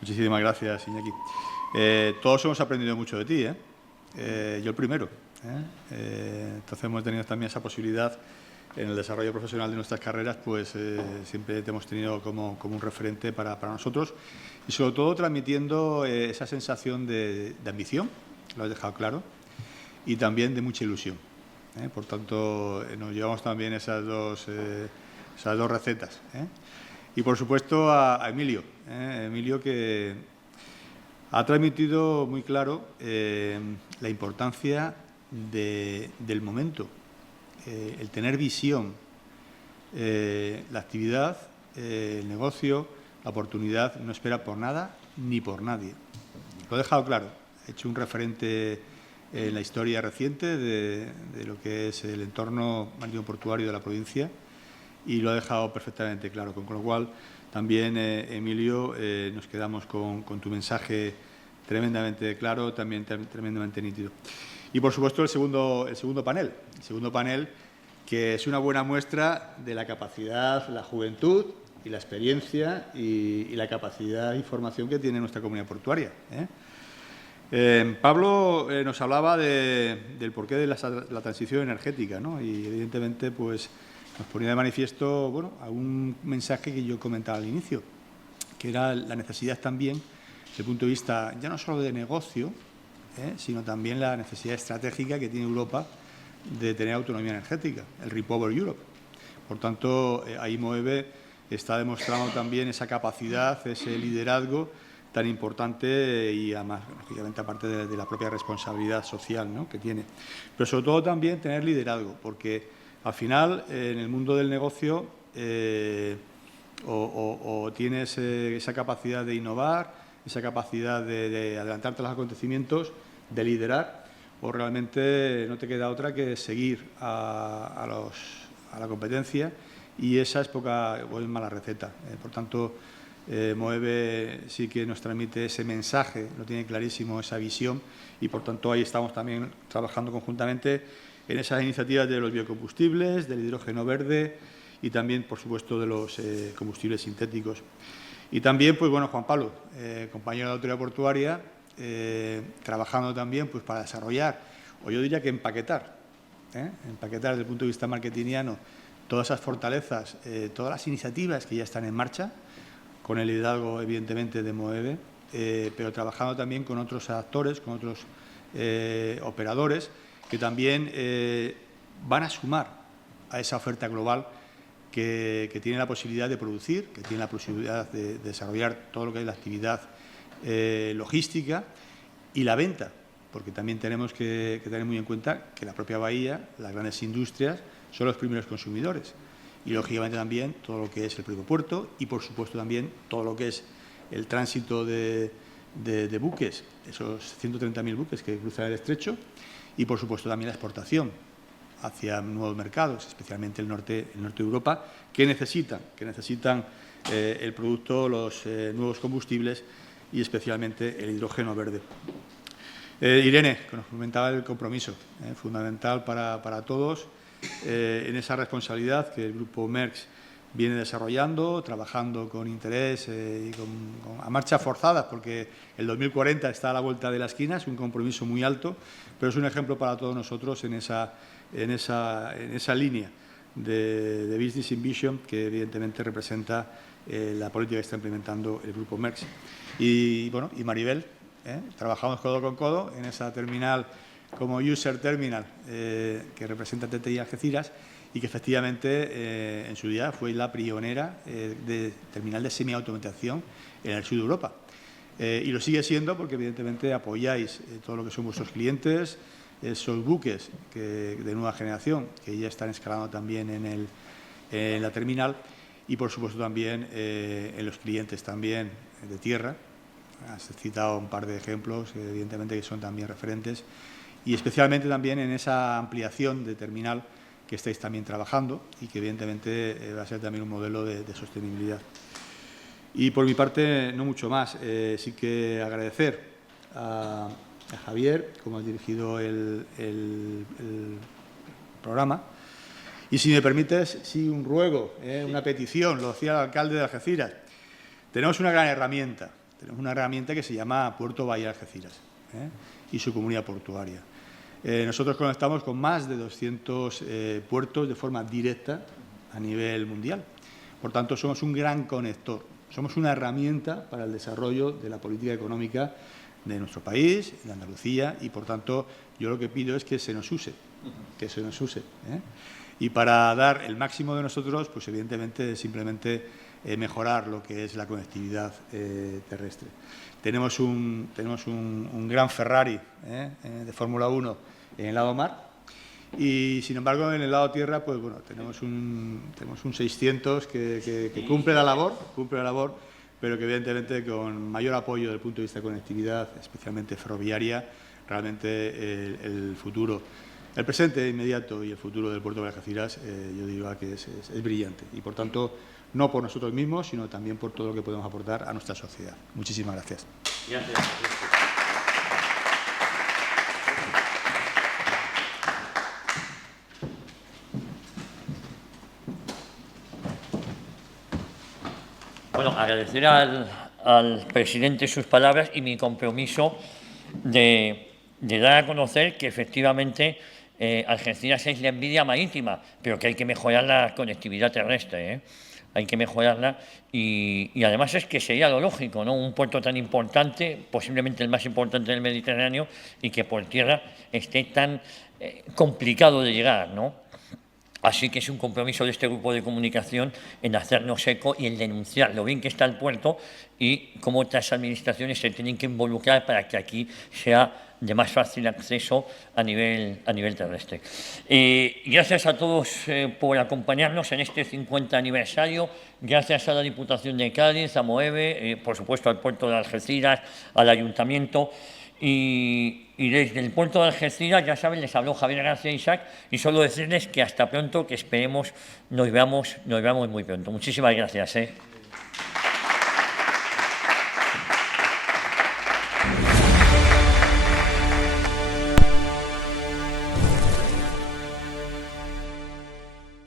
Muchísimas gracias, Iñaki. Todos hemos aprendido mucho de ti, yo el primero. Entonces hemos tenido también esa posibilidad en el desarrollo profesional de nuestras carreras, pues siempre te hemos tenido como un referente para nosotros y sobre todo transmitiendo esa sensación de ambición, lo has dejado claro, y también de mucha ilusión. Por tanto, nos llevamos también esas dos recetas. Y, por supuesto, a Emilio. Emilio, que ha transmitido muy claro la importancia del momento, el tener visión, la actividad, el negocio, la oportunidad no espera por nada ni por nadie. Lo he dejado claro. He hecho un referente en la historia reciente de lo que es el entorno marítimo portuario de la provincia y lo he dejado perfectamente claro. Con lo cual, también, Emilio, nos quedamos con tu mensaje tremendamente claro, también tremendamente nítido. Y, por supuesto, el segundo panel. El segundo panel, que es una buena muestra de la capacidad, la juventud y la experiencia y la capacidad y formación que tiene nuestra comunidad portuaria. Pablo nos hablaba del porqué de la transición energética, ¿no? Y, evidentemente, pues, nos ponía de manifiesto, bueno, algún mensaje que yo comentaba al inicio, que era la necesidad también, desde el punto de vista ya no solo de negocio, sino también la necesidad estratégica que tiene Europa de tener autonomía energética, el Repower Europe. Por tanto, ahí MOEVE está demostrando también esa capacidad, ese liderazgo tan importante y, además, lógicamente, aparte de la propia responsabilidad social, ¿no?, que tiene. Pero, sobre todo, también tener liderazgo, porque, al final, en el mundo del negocio, o tienes esa capacidad de innovar, esa capacidad de adelantarte a los acontecimientos, de liderar, o realmente no te queda otra que seguir a la competencia, y esa es poca o es mala receta. Por tanto, MOEVE sí que nos transmite ese mensaje, lo tiene clarísimo, esa visión, y, por tanto, ahí estamos también trabajando conjuntamente en esas iniciativas de los biocombustibles, del hidrógeno verde y también, por supuesto, de los combustibles sintéticos. Y también, pues bueno, Juan Pablo, compañero de la Autoridad Portuaria, trabajando también, pues, para desarrollar, o yo diría que empaquetar desde el punto de vista marketingiano todas esas fortalezas, todas las iniciativas que ya están en marcha, con el liderazgo, evidentemente, de MOEVE, pero trabajando también con otros actores, con otros operadores, que también van a sumar a esa oferta global que tiene la posibilidad de producir, que tiene la posibilidad de desarrollar todo lo que es la actividad logística y la venta, porque también tenemos que tener muy en cuenta que la propia bahía, las grandes industrias, son los primeros consumidores. Y, lógicamente, también todo lo que es el propio puerto y, por supuesto, también todo lo que es el tránsito de buques, esos 130.000 buques que cruzan el estrecho, y, por supuesto, también la exportación hacia nuevos mercados, especialmente el norte de Europa, que necesitan el producto, los nuevos combustibles y, especialmente, el hidrógeno verde. Irene, que nos comentaba el compromiso, fundamental para todos, en esa responsabilidad que el Grupo Merckx viene desarrollando, trabajando con interés y a marchas forzadas, porque el 2040 está a la vuelta de la esquina, es un compromiso muy alto, pero es un ejemplo para todos nosotros en esa línea de Business in Vision que, evidentemente, representa la política que está implementando el Grupo Merckx. Y, bueno, y Maribel, trabajamos codo con codo en esa terminal como User Terminal que representa TTI Algeciras y que, efectivamente, en su día fue la pionera de terminal de semiautomatización en el sur de Europa. Y lo sigue siendo porque, evidentemente, apoyáis todo lo que son vuestros clientes, esos buques de nueva generación que ya están escalando también en la terminal y, por supuesto, también en los clientes también de tierra. Has citado un par de ejemplos, evidentemente, que son también referentes, y especialmente también en esa ampliación de terminal que estáis también trabajando y que, evidentemente, va a ser también un modelo de sostenibilidad. Y, por mi parte, no mucho más. Sí que agradecer a Javier, como ha dirigido el programa. Y, si me permites, sí, un ruego, una petición, lo decía el alcalde de Algeciras. Tenemos una gran herramienta. Tenemos una herramienta que se llama Puerto Bahía Algeciras y su comunidad portuaria. Nosotros conectamos con más de 200 puertos de forma directa a nivel mundial. Por tanto, somos un gran conector. Somos una herramienta para el desarrollo de la política económica de nuestro país, de Andalucía, y, por tanto, Yo lo que pido es que se nos use, que se nos use, ¿eh? Y para dar el máximo de nosotros, pues evidentemente simplemente mejorar lo que es la conectividad terrestre. Tenemos un gran Ferrari de Fórmula 1 en el lado mar y, sin embargo, en el lado tierra, pues bueno, tenemos un 600 que cumple la labor, pero que evidentemente con mayor apoyo desde el punto de vista de conectividad, especialmente ferroviaria, realmente el futuro, el presente inmediato y el futuro del puerto de Algeciras, yo diría que es brillante. Y, por tanto, no por nosotros mismos, sino también por todo lo que podemos aportar a nuestra sociedad. Muchísimas gracias. Gracias. Bueno, agradecer al presidente sus palabras y mi compromiso de dar a conocer que efectivamente Algeciras es la envidia marítima, pero que hay que mejorar la conectividad terrestre, ¿eh? Hay que mejorarla y además es que sería lo lógico, ¿no? Un puerto tan importante, posiblemente el más importante del Mediterráneo, y que por tierra esté tan complicado de llegar, ¿no? Así que es un compromiso de este grupo de comunicación en hacernos eco y en denunciar lo bien que está el puerto y cómo otras administraciones se tienen que involucrar para que aquí sea de más fácil acceso a nivel terrestre. Gracias a todos por acompañarnos en este 50 aniversario. Gracias a la Diputación de Cádiz, a MOEVE, por supuesto al puerto de Algeciras, al Ayuntamiento. Y desde el puerto de Algeciras, ya saben, les habló Javier García Isaac y solo decirles que hasta pronto, que esperemos nos veamos muy pronto. Muchísimas gracias.